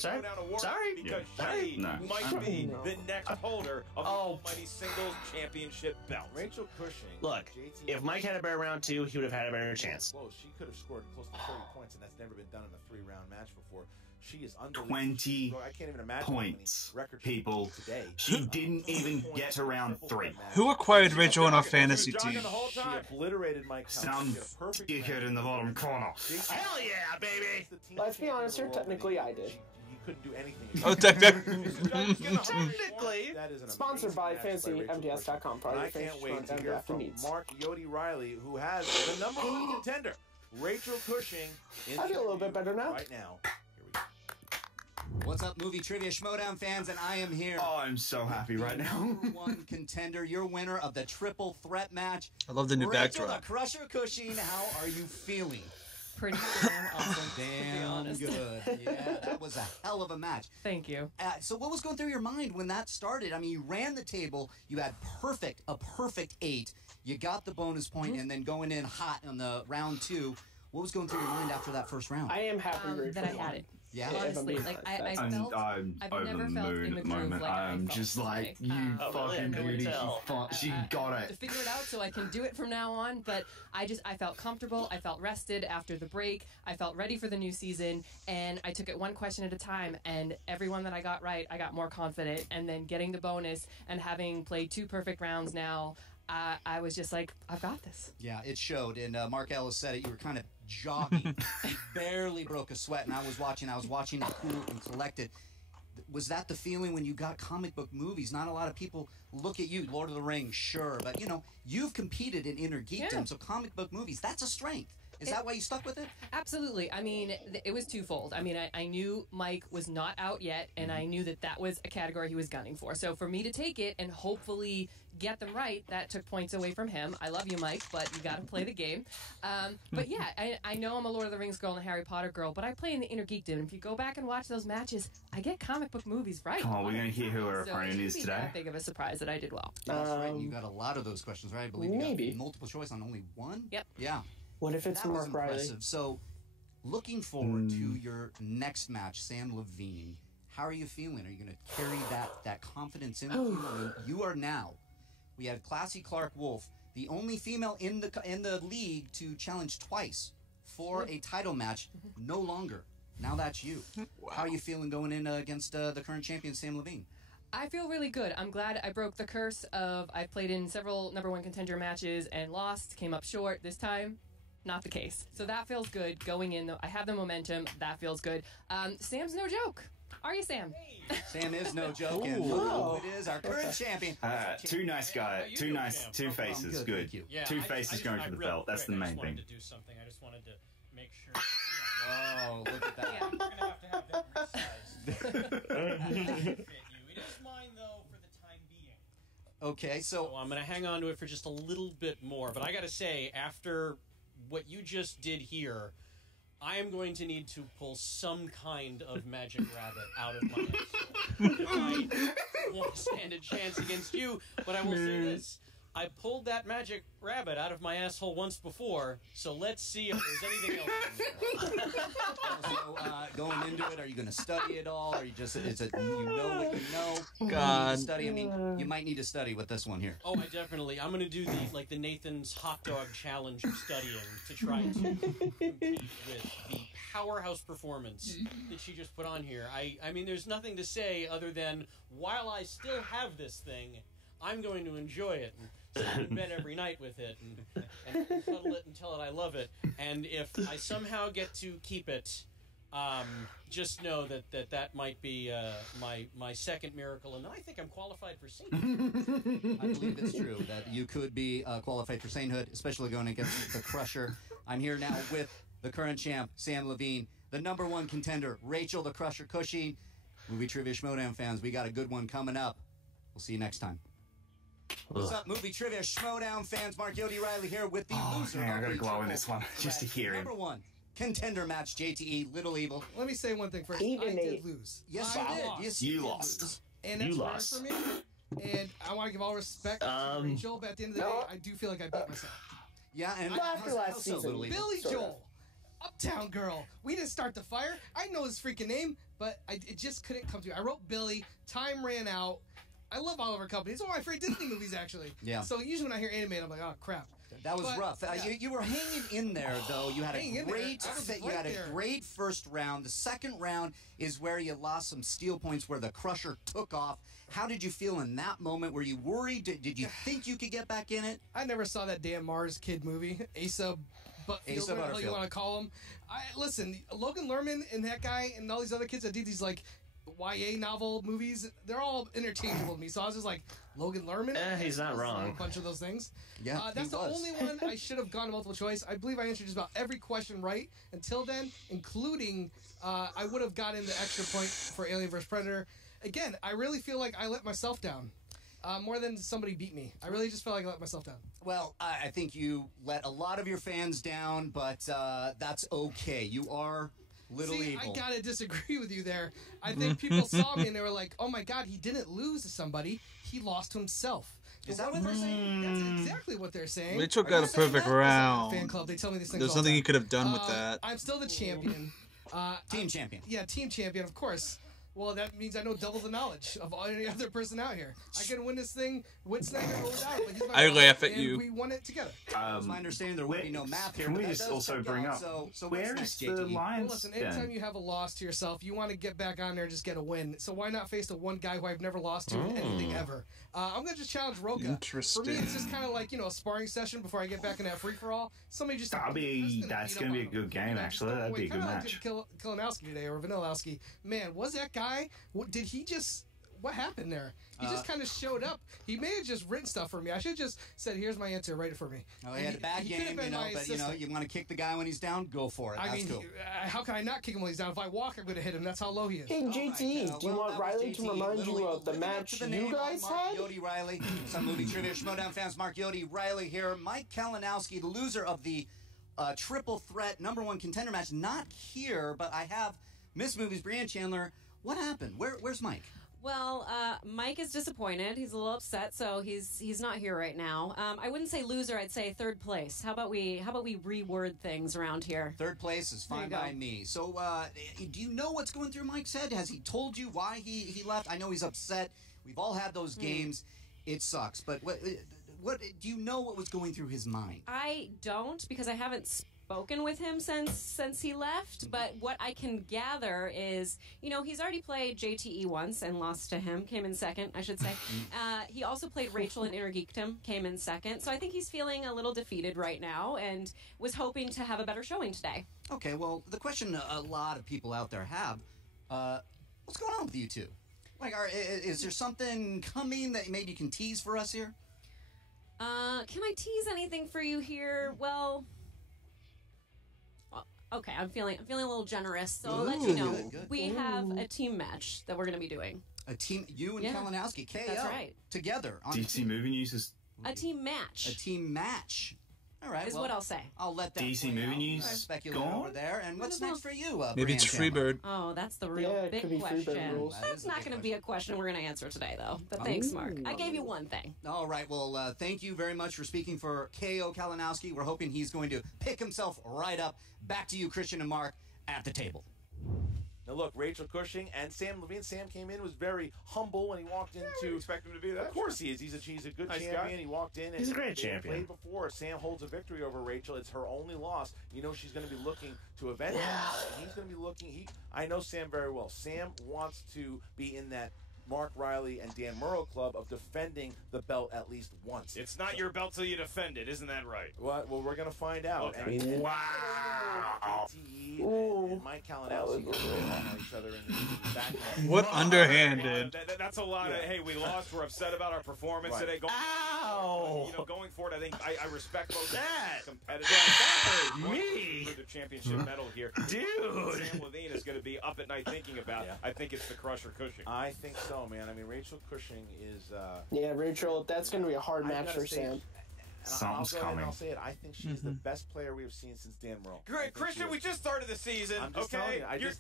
Because Sorry. she No. might be No. the next holder of the Oh. Almighty Singles Championship belt. Rachel Cushing. Look, JT if Mike had a better round 2, he would have had a better chance. Close. She could have scored close to 30 points, and that's never been done in a 3-round match before. She is unbelievable. 20 I can't even imagine how many points, records she people. broke today. She didn't even get to round 3. Who acquired Rachel on our fantasy Jogging team? the whole She time. obliterated Mike Some dickhead in the bottom corner. Hell yeah, baby! Let's be honest here, technically I did. You couldn't do anything. Oh, Technically. That is an Sponsored amazing by match Rachel FantasyMTS.com. Cushing. And I Product can't wait to Fantasy hear After from Needs. Mark Yodi Riley, who has the number 1 contender, Rachel Cushing. In I feel a little bit better now. Right now. Here we go. What's up, Movie Trivia Schmoedown fans? And I am here. Oh, I'm so happy right now. Number 1 contender, your winner of the triple threat match. I love the new Rachel backdrop. the Crusher Cushing, how are you feeling? Pretty damn awesome. to be Damn honest. good. Yeah, that was a hell of a match. Thank you. So what was going through your mind when that started? I mean, you ran the table. You had a perfect 8. You got the bonus point, and then going in hot on the round 2. What was going through your mind after that first round? I am happy Rachel That I won. had it. Yeah. Honestly, like I felt. I'm I've over never the felt moon in the at the groove moment. like I I'm felt just like, today. you Oh, fucking really? beauty. Tell. She got To it. figure it out so I can do it from now on, but I felt comfortable. I felt rested after the break. I felt ready for the new season, and I took it one question at a time. And every one that I got right, I got more confident. And then getting the bonus and having played 2 perfect rounds now, I was just like, I've got this. Yeah, it showed. And Mark Ellis said it. You were kind of jogging. You barely broke a sweat. And I was watching it cool and collected. Was that the feeling when you got comic book movies? Not a lot of people look at you. Lord of the Rings, sure. But, you've competed in inner geekdom. Yeah. So comic book movies, that's a strength. Is that why you stuck with it? Absolutely. I mean, it was twofold. I mean, I knew Mike was not out yet, and I knew that was a category he was gunning for. So for me to take it and hopefully get them right, that took points away from him. I love you, Mike, but you got to play the game. But yeah, I know I'm a Lord of the Rings girl and a Harry Potter girl, but I play in the inner geekdom. And if you go back and watch those matches, I get comic book movies right. Come on, we're going to hear who our opponent is today. That big of a surprise that I did well. That's right. You got a lot of those questions right. I believe you got multiple choice on only one. Yep. Yeah. What if it's Mark Riley? So, looking forward to your next match, Sam Levine. How are you feeling? Are you going to carry that confidence in you? I mean, you are now. We had Classy Clark Wolf, the only female in the league to challenge twice for a title match. No longer. Now that's you. Wow. How are you feeling going in against the current champion, Sam Levine? I feel really good. I'm glad I broke the curse of I've played in several #1 contender matches and lost, came up short. This time, not the case. So that feels good going in. I have the momentum. That feels good. Sam's no joke. Are you, Sam? Sam is no joke, and it is our current champion. Two nice guys, two faces, good. Yeah, two faces going for the belt. That's the main thing. I just wanted to do something. I just wanted to make sure. Oh, look at that. We're going to have that resized. It is mine, though, for the time being. Okay, so I'm going to hang on to it for just a little bit more. But I got to say, after what you just did here, I am going to need to pull some kind of magic rabbit out of my asshole if I want to stand a chance against you. But I will say this. I pulled that magic rabbit out of my asshole once before, so let's see if there's anything else in there. So, going into it, are you going to study it all? Or you just, is it, you know what you know? God. Study, I mean, you might need to study with this one here. Oh, I definitely. I'm going to do the Nathan's hot dog challenge of studying to try to compete with the powerhouse performance that she just put on here. I mean, there's nothing to say other than, while I still have this thing, I'm going to enjoy it and sit in bed every night with it and cuddle it and tell it I love it. And if I somehow get to keep it, just know that might be my second miracle, and I think I'm qualified for sainthood. I believe it's true that you could be qualified for sainthood, especially going against the Crusher. I'm here now with the current champ, Sam Levine, the #1 contender, Rachel the Crusher Cushing. Movie Trivia Schmoedown fans, we got a good one coming up. We'll see you next time. What's up, Movie Trivia Schmoedown fans? Mark Yodi Riley here with the loser. Man, I gotta glow in this one just to hear him. #1 contender match, JTE, Little Evil. Let me say one thing first. I did lose. Yes, I did. Yes, you lost. And that's rare for me. And I want to give all respect to Rachel, but at the end of the day, I do feel like I beat myself. Yeah, and after last season, Billy Joel, Uptown Girl. We didn't start the fire. I know his freaking name, but it just couldn't come to me. I wrote Billy. Time ran out. I love Oliver Company. It's one of my favorite Disney movies, actually. Yeah. So usually when I hear animated, I'm like, oh crap. That was rough. Yeah. You were hanging in there, though. You had a great first round. The second round is where you lost some steel points, where the Crusher took off. How did you feel in that moment? Were you worried? Did you think you could get back in it? I never saw that damn Mars Kid movie. Asa Butterfield, whatever the hell you want to call him. Listen, Logan Lerman and that guy and all these other kids that did these like YA novel movies, they're all interchangeable to me. So I was just like, Logan Lerman? He's not wrong. A bunch of those things. Yeah, that's the only one I should have gone to multiple choice. I believe I answered just about every question right until then, including I would have gotten the extra point for Alien vs. Predator. Again, I really feel like I let myself down. More than somebody beat me. I really just felt like I let myself down. Well, I think you let a lot of your fans down, but that's okay. You are Little Evil. I gotta disagree with you there. I think people saw me and they were like, oh my god, he didn't lose to somebody. He lost to himself. Is that what they're saying? That's exactly what they're saying. Rachel got a perfect round. Fan club, they tell me these things. There's nothing you could have done with that. I'm still the champion. Team champion. Yeah, team champion, of course. Well, that means I know double the knowledge of any other person out here. I can win this thing with Snyder or without. Like, he's my I brother, laugh at and you. We won it together. It's my understanding there would be no math here. Can but we that just does also check bring out. up So where what's is next, the JTE? lines? Well, listen, anytime you have a loss to yourself, you want to get back on there and just get a win. So why not face the one guy who I've never lost to in anything ever? I'm going to just challenge Roka. Interesting. For me, it's just kind of like, a sparring session before I get back in that free-for-all. Somebody just... That's going to be a good game, actually. That'd be a good match. Kalinowski today, or Vanillowski. Man, was that guy... Did he just... what happened there? He just kind of showed up. He may have just written stuff for me. I should have just said, "Here's my answer. Write it for me." Oh, he had a bad game, you know. But you know, you want to kick the guy when he's down, go for it. That's cool. How can I not kick him when he's down? If I walk, I'm going to hit him. That's how low he is. Hey, JTE, do you want Riley to remind you of the match you guys had? Mark Yodi Riley. Some movie trivia Schmoedown fans. Mark Yodi Riley here. Mike Kalinowski, the loser of the triple threat #1 contender match, not here, but I have Miss Movies Brianne Chandler. What happened? Where's Mike? Well, Mike is disappointed. He's a little upset, so he's not here right now. I wouldn't say loser. I'd say third place. How about we reword things around here? Third place is fine by me. So, do you know what's going through Mike's head? Has he told you why he left? I know he's upset. We've all had those games. It sucks. But what do you know what was going through his mind? I don't, because I haven't spoken with him since he left, but what I can gather is, you know, he's already played JTE once and lost to him, came in second, I should say. He also played Rachel in Inner Geekdom, came in second, so I think he's feeling a little defeated right now and was hoping to have a better showing today. Okay, well, the question a lot of people out there have, what's going on with you two? Like, is there something coming that maybe you can tease for us here? Can I tease anything for you here? Well, okay, I'm feeling a little generous, so I'll let you know. Good. We have a team match that we're going to be doing. A team, you and Kalinowski, KO, that's right, together. On DC Movie News is a team match. A team match. All right, is what I'll say. I'll let that DC Movie News speculate over there. And what's next for you? Maybe it's Freebird. Oh, that's the real big question. That's not going to be a question we're going to answer today, though. But thanks, Mark. I gave you one thing. All right. Well, thank you very much for speaking for KO Kalinowski. We're hoping he's going to pick himself right up. Back to you, Christian and Mark, at the table. Now look, Rachel Cushing and Sam Levine. Sam came in, was very humble when he walked into. You expect him to be that? Of course he is. He's a good nice champion. Guy. He walked in and he's a great champion. Played before. Sam holds a victory over Rachel. It's her only loss. You know she's going to be looking to avenge him. He's going to be looking. I know Sam very well. Sam wants to be in that Mark Riley and Dan Murrow club of defending the belt at least once. It's not your belt till you defend it, isn't that right? Well, we're going to find out. Okay. And wow. JTE and Mike Kalinowski on each other in the back. What underhanded? That's a lot of, hey, we lost, we're upset about our performance today. Ow! You know, going forward, I think I respect both competitors. Me? For the championship medal here. Dude! Sam Levine is going to be up at night thinking about. I think it's the Crusher Cushing. I think so, man. I mean, Rachel Cushing is. Yeah, Rachel, that's going to be a hard match for Sam. Something's coming. I'll say it. I think she's the best player we have seen since Dan Murrow. Great, Christian. We just started the season. I'm just telling you.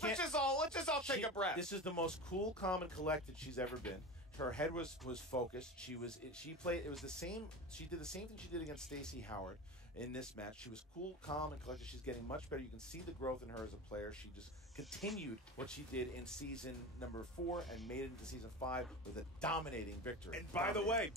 Let's just all take a breath. This is the most cool, calm, and collected she's ever been. Her head was focused. She played. It was the same. She did the same thing she did against Stacey Howard in this match. She was cool, calm, and collected. She's getting much better. You can see the growth in her as a player. She just continued what she did in season #4 and made it into season 5 with a dominating victory. And by the way,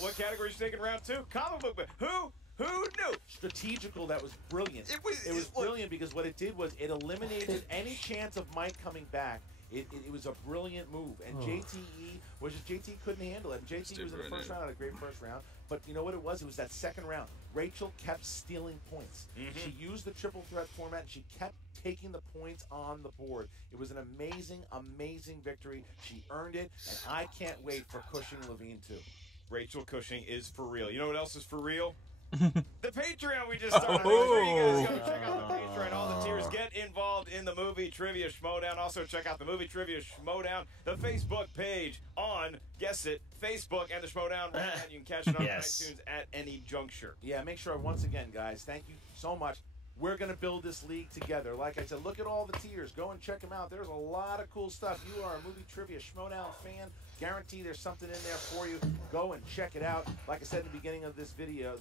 what category is taking round 2? Comic book. Who knew? Strategical. That was brilliant. It was brilliant because what it did was it eliminated any chance of Mike coming back. It was a brilliant move, and JTE couldn't handle it. And JTE was in the first round, had a great first round. But you know what it was? It was that second round. Rachel kept stealing points. She used the triple threat format, and she kept taking the points on the board. It was an amazing, amazing victory. She earned it, and I can't wait for Cushing Levine too. Rachel Cushing is for real. You know what else is for real? The Patreon we just started. Make sure you guys go check out the Patreon. All the tiers get involved in the Movie Trivia Schmoedown. Also check out the Movie Trivia Schmoedown, the Facebook page on Guess It, Facebook, and the Schmoedown. You can catch it on iTunes at any juncture. Yeah, make sure once again, guys, thank you so much. We're going to build this league together. Like I said, look at all the tiers. Go and check them out. There's a lot of cool stuff. You are a Movie Trivia Schmoedown fan. Guarantee there's something in there for you. Go and check it out. Like I said in the beginning of this video,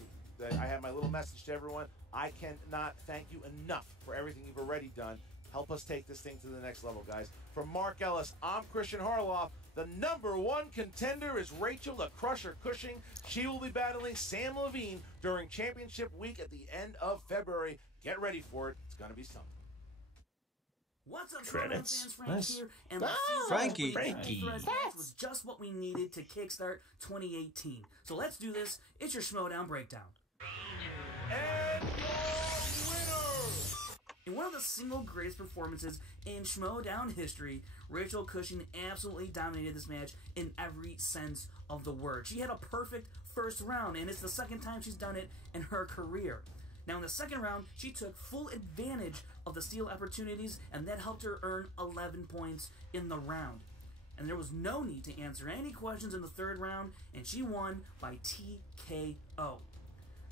I have my little message to everyone. I cannot thank you enough for everything you've already done. Help us take this thing to the next level, guys. For Mark Ellis, I'm Christian Harloff. The #1 contender is Rachel the Crusher Cushing. She will be battling Sam Levine during championship week at the end of February. Get ready for it. It's going to be something. What's up, Credits. fans? Frank here, and the Frankie. was just what we needed to kickstart 2018. So let's do this. It's your Schmoedown breakdown. And your winner! In In one of the single greatest performances in Schmoedown history, Rachel Cushing absolutely dominated this match in every sense of the word. She had a perfect first round, and it's the second time she's done it in her career. Now, in the second round, she took full advantage of the steal opportunities, and that helped her earn 11 points in the round. And there was no need to answer any questions in the third round, and she won by TKO.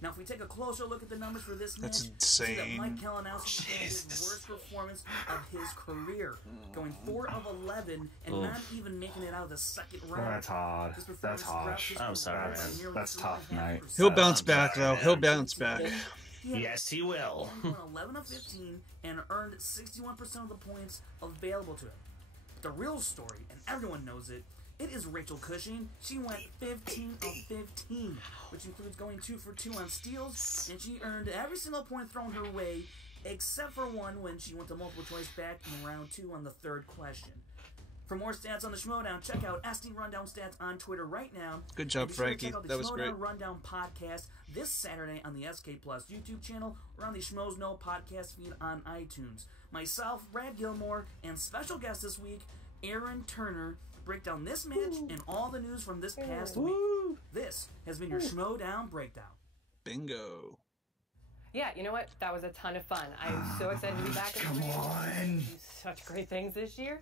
Now, if we take a closer look at the numbers for this match, we see that Mike Kalinowski had his worst performance of his career, going 4 of 11 and not even making it out of the second round. That's hard. That's harsh. I'm sorry, man. That's tough, mate. He'll bounce back, though. He'll bounce back. Yes, he will. He won 11 of 15 and earned 61% of the points available to him. The real story, and everyone knows it, it is Rachel Cushing. She went 15 of 15, which includes going 2 for 2 on steals, and she earned every single point thrown her way, except for one when she went to multiple choice back in round 2 on the third question. For more stats on the Schmoedown, check out SD Rundown Stats on Twitter right now. Good job, Frankie. That was great. Schmoedown Rundown podcast this Saturday on the SK Plus YouTube channel or on the Schmoes Know podcast feed on iTunes. Myself, Brad Gilmore, and special guest this week, Aaron Turner, break down this match and all the news from this past week. This has been your Schmoedown Breakdown. Bingo. Yeah, you know what? That was a ton of fun. I'm so excited to be back. Come on! Such great things this year.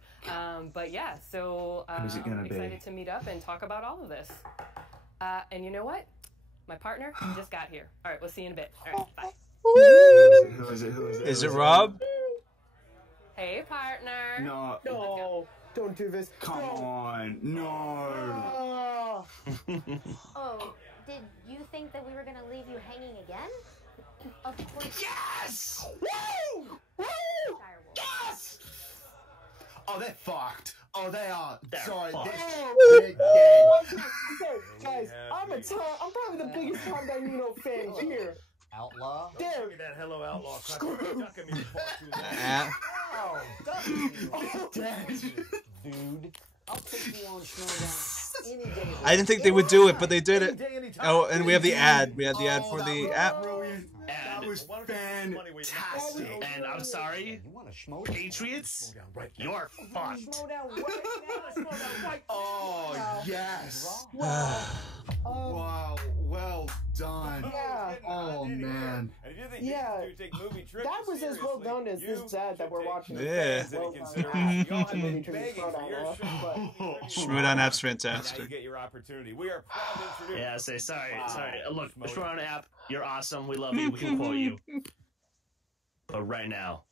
But yeah, so I'm excited to meet up and talk about all of this. And you know what? My partner just got here. All right, we'll see you in a bit. All right, bye. Who is it? Is it Rob? Hey, partner. No, don't do this. Come on. No. Oh, did you think that we were gonna leave you hanging again? Of course. Yes! Woo! Woo! Yes! Oh, they're fucked. Oh, they are. Sorry, they're dead. Guys, I'm probably the biggest Tom Dynino fan here. Outlaw? There. Give me that hello outlaw. Ducking me for Dude, I'll take you on Schmoedown any day. I didn't think they would do it, but they did it. Oh, and we have the ad. We had the ad for the app. That was fantastic. And I'm sorry, Patriots, you're fucked. Oh, yes. Wow, well done. Yeah. Oh, man. Yeah, that was as well done as this ad that we're watching. Yeah. Schmoedown app's fantastic. Get your opportunity. We are proud to introduce. Yeah, say sorry. Look, the Schmoedown app, you're awesome. We love you. We can quote you. But right now,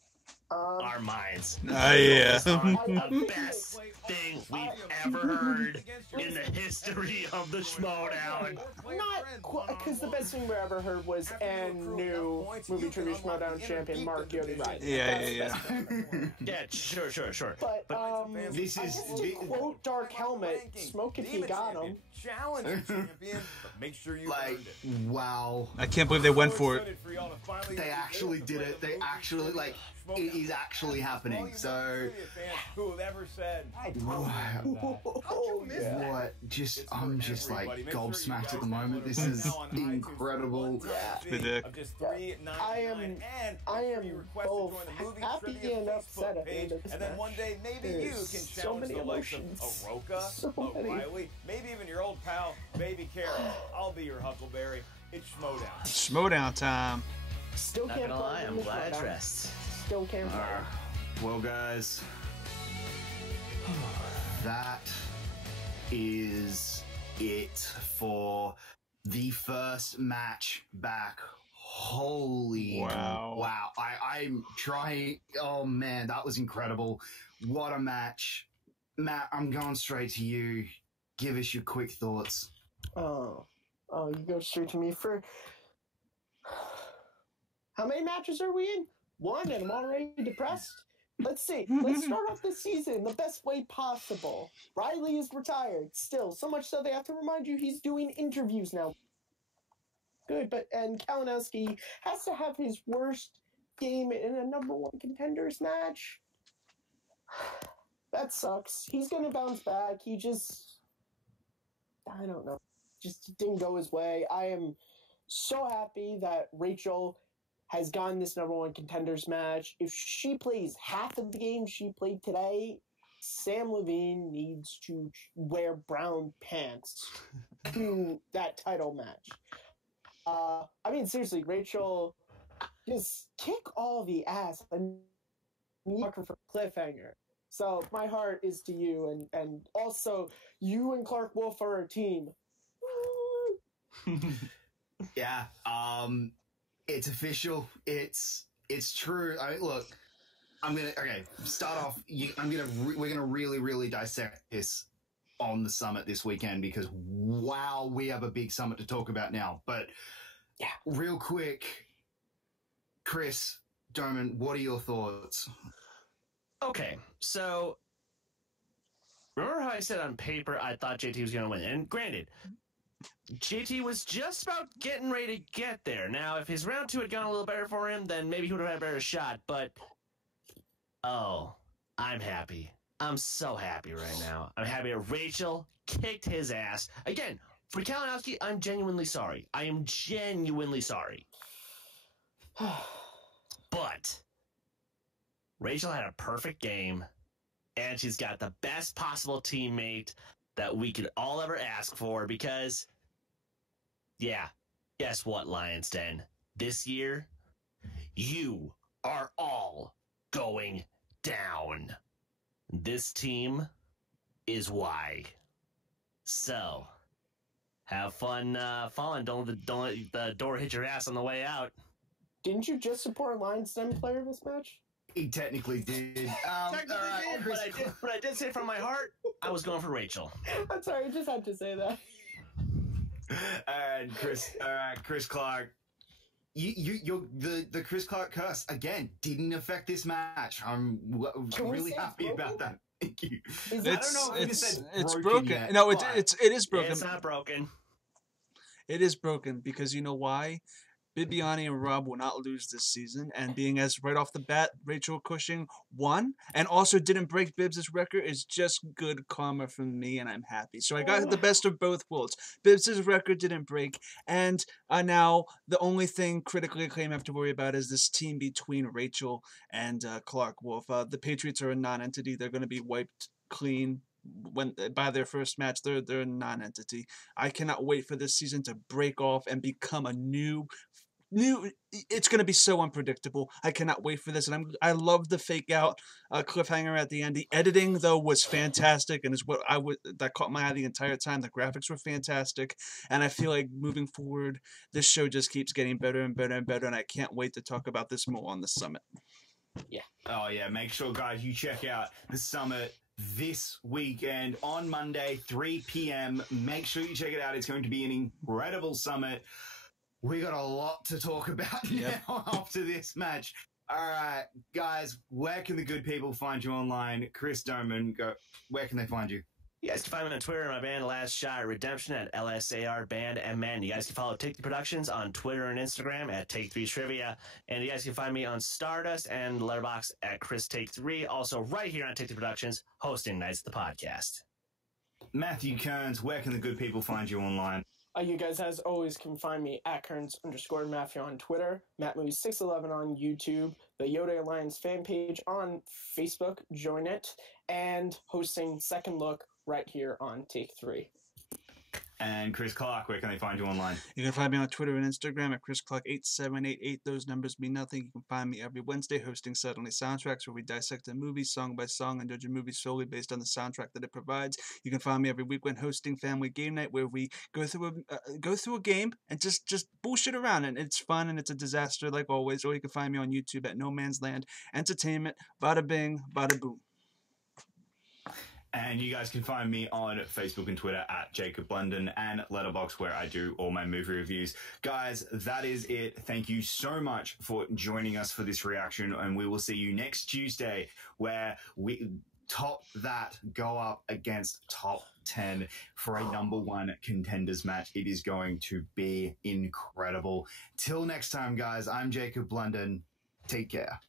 our minds. Yeah. The best thing we've ever heard in the history of the Schmoedown. Not because the best thing we ever heard was new Movie Trivia Schmoedown champion Mark Yodi Ryan. Yeah. Yeah, sure. But this is to quote Dark Helmet, smoke if you got him. Challenge champion, but make sure you earned it. Wow. I can't believe they went for it. They actually did it. They actually, it is actually happening. So, who have ever said, wow. What? I'm just gobsmacked at the moment. This is incredible. I am both happy and upset at the end of this and then one day maybe you can challenge the likes of Oroka, O'Reilly, maybe even your old pal Baby Carol. I'll be your Huckleberry. It's Schmoedown. Schmoedown time. Still Not can't gonna lie, I'm glad I Schmoedown. dressed. Still can't. Well, guys, that is it for the first match back. Holy wow. I'm trying. Oh man, that was incredible. What a match. Matt, I'm going straight to you. Give us your quick thoughts. Oh, you go straight to me for. How many matches are we in? 1, and I'm already depressed. Let's see. Let's start off the season the best way possible. Riley is retired still, so much so they have to remind you he's doing interviews now. Good, and Kalinowski has to have his worst game in a #1 contenders match. That sucks. He's gonna bounce back. I don't know. Just didn't go his way. I am so happy that Rachel has gotten this #1 contenders match. If she plays half of the game she played today, Sam Levine needs to wear brown pants to that title match. I mean, seriously, Rachel, just kick all the ass. I need for cliffhanger. So my heart is to you, and also you and Clark Wolf are a team. Yeah, it's official. It's true. Look, start off. We're gonna really dissect this on the summit this weekend because wow, we have a big summit to talk about now. But yeah, real quick, Chris Doman, what are your thoughts? Okay, so remember how I said on paper I thought JT was going to win? And granted, JT was just about getting ready to get there. Now, if his round 2 had gone a little better for him, then maybe he would have had a better shot. But, oh, I'm happy. I'm so happy right now. I'm happy that Rachel kicked his ass. Again, for Kalinowski, I'm genuinely sorry. I am genuinely sorry. But Rachel had a perfect game, and she's got the best possible teammate that we could all ever ask for because, yeah, guess what, Lions Den? This year, you are all going down. This team is why. So, have fun falling. Don't let the door hit your ass on the way out. Didn't you just support a Lions Den player this match? He technically did. But I did say from my heart, I was going for Rachel. I'm sorry, I just had to say that. Chris Clark. The Chris Clark curse again didn't affect this match. I'm really happy about that. Thank you. I don't know if it's broken. Yet, no, it is broken. It's not broken. It is broken because you know why? Bibiani and Rob will not lose this season, and being as right off the bat, Rachel Cushing won, and also didn't break Bibbs' record is just good karma from me, and I'm happy. So I got the best of both worlds. Bibbs' record didn't break, and now the only thing critically acclaimed I have to worry about is this team between Rachel and Clark Wolf. The Patriots are a non-entity. They're going to be wiped clean by their first match. They're a non-entity. I cannot wait for this season to break off and become a new. It's going to be so unpredictable. I cannot wait for this, and I love the fake out cliffhanger at the end. The editing though was fantastic, and is what that caught my eye the entire time. The graphics were fantastic, and I feel like moving forward, this show just keeps getting better and better and better, and I can't wait to talk about this more on the summit. Yeah. Oh yeah. Make sure, guys, you check out the summit this weekend on Monday, 3 p.m. Make sure you check it out. It's going to be an incredible summit. We got a lot to talk about now after this match. All right, guys, where can the good people find you online? Chris Doman, where can they find you? You guys can find me on Twitter, my band Last Shot Redemption at LSAR Band MN. You guys can follow Take 3 Productions on Twitter and Instagram at Take 3's Trivia. And you guys can find me on Stardust and Letterboxd at Chris Take 3. Also right here on Take 3 Productions, hosting Nights the Podcast. Matthew Kearns, where can the good people find you online? You guys, as always, can find me at Kearns_Matthew on Twitter, MattMovies611 on YouTube, the Yoda Alliance fan page on Facebook, join it, and hosting Second Look right here on Take 3. And Chris Clark, where can they find you online? You can find me on Twitter and Instagram at ChrisClark8788. Those numbers mean nothing. You can find me every Wednesday hosting Suddenly Soundtracks, where we dissect a movie song by song and judge a movie solely based on the soundtrack that it provides. You can find me every week when hosting Family Game Night, where we go through a game and just bullshit around, and it's fun and it's a disaster like always. Or you can find me on YouTube at No Man's Land Entertainment. Bada bing, bada boom. And you guys can find me on Facebook and Twitter at Jacob London and Letterboxd, where I do all my movie reviews. Guys, that is it. Thank you so much for joining us for this reaction, and we will see you next Tuesday, where we top that go up against top 10 for a #1 contenders match. It is going to be incredible. Till next time, guys, I'm Jacob London. Take care.